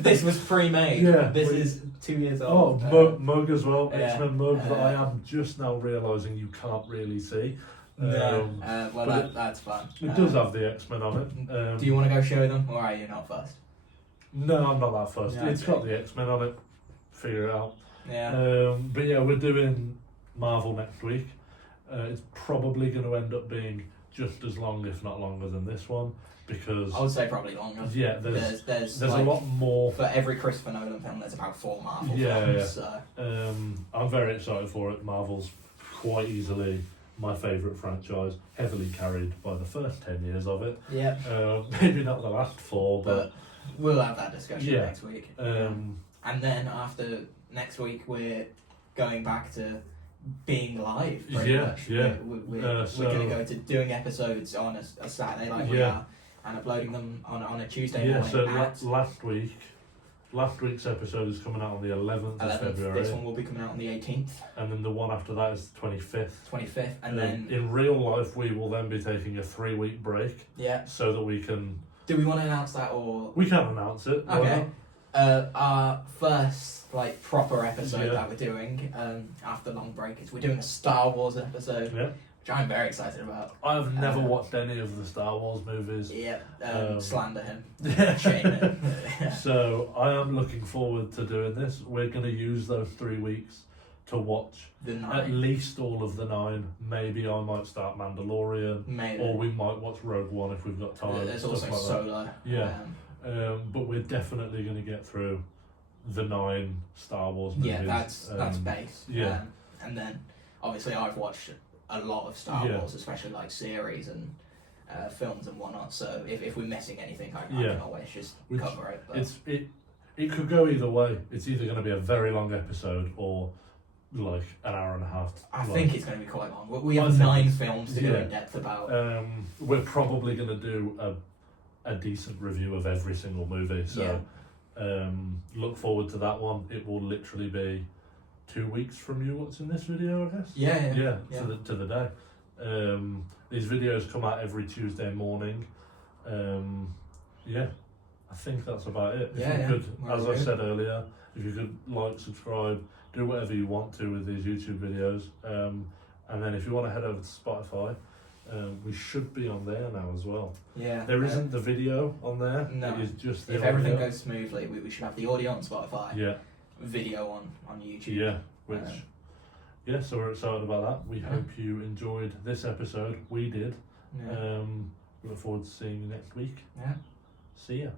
This was pre-made. Yeah, This we- is 2 years Oh, old. mug as well, yeah, X-Men mug that I uh, am just now realising you can't really see. No. Well, but that's fun. It does have the X-Men on it. Do you want to go show them, or are you not first? No, I'm not that fussed. Yeah, It's okay. got the X-Men on it. Figure it out. Yeah. But yeah, we're doing Marvel next week. It's probably going to end up being just as long, if not longer, than this one, because I would say probably longer. yeah, there's There's a like, lot more. for every Christopher Nolan film, there's about 4 Marvel Yeah, films. yeah. So. I'm very excited for it. Marvel's quite easily my favourite franchise, heavily carried by the first 10 years of it. Yeah. Maybe not the last 4, but But we'll have that discussion Yeah. next week. um, And then after next week, we're going back to being live. Pretty Yeah, much. yeah. We're So- going to go to doing episodes on a Saturday like we Yeah. are, and uploading them on a Tuesday yeah. morning So at last week's episode is coming out on the 11th of 11th. February, This one will be coming out on the 18th, and then the one after that is the 25th. 25th, and then in real life, we will then be taking a 3-week break yeah. so that we can Do we want to announce that or? we can announce it. why Okay. not? Our first like proper episode Yeah. that we're doing after long break is we're doing a Star Wars episode, Yeah. which I'm very excited about. I have never Uh, watched any of the Star Wars movies. Yeah, Um, slander him, Yeah. shame him. So I am looking forward to doing this. We're going to use those 3 weeks to watch The at 9, least all of the 9. Maybe I might start Mandalorian, maybe. or we might watch Rogue One if we've got time. There's stuff also like that. Solo. Yeah. But we're definitely going to get through the 9 Star Wars movies. Yeah, that's base. yeah. And then obviously I've watched a lot of Star Yeah. Wars, especially like series and films and whatnot. So if we're missing anything, I Yeah. can always just Which cover it. But It could go either way. It's either going to be a very long episode or like an hour and a half. I long. think it's going to be quite long. We I have think 9 it's- films to go yeah. in depth about. We're probably going to do a decent review of every single movie. So look forward to that one. It will literally be 2 weeks from you watching this video, I guess. Yeah. To the day. These videos come out every Tuesday morning. I think that's about it. If Yeah, you yeah. could, Well, as I good. said earlier, if you could like, subscribe, do whatever you want to with these YouTube videos, and then if you want to head over to Spotify, we should be on there now as well. Yeah. There isn't the video on there. No. It is just the If everything audio. goes smoothly, we should have the audio on Spotify, Yeah, video on YouTube. yeah. Which, Uh, so we're excited about that. We Yeah. hope you enjoyed this episode. We did. Yeah. We look forward to seeing you next week. Yeah. See ya.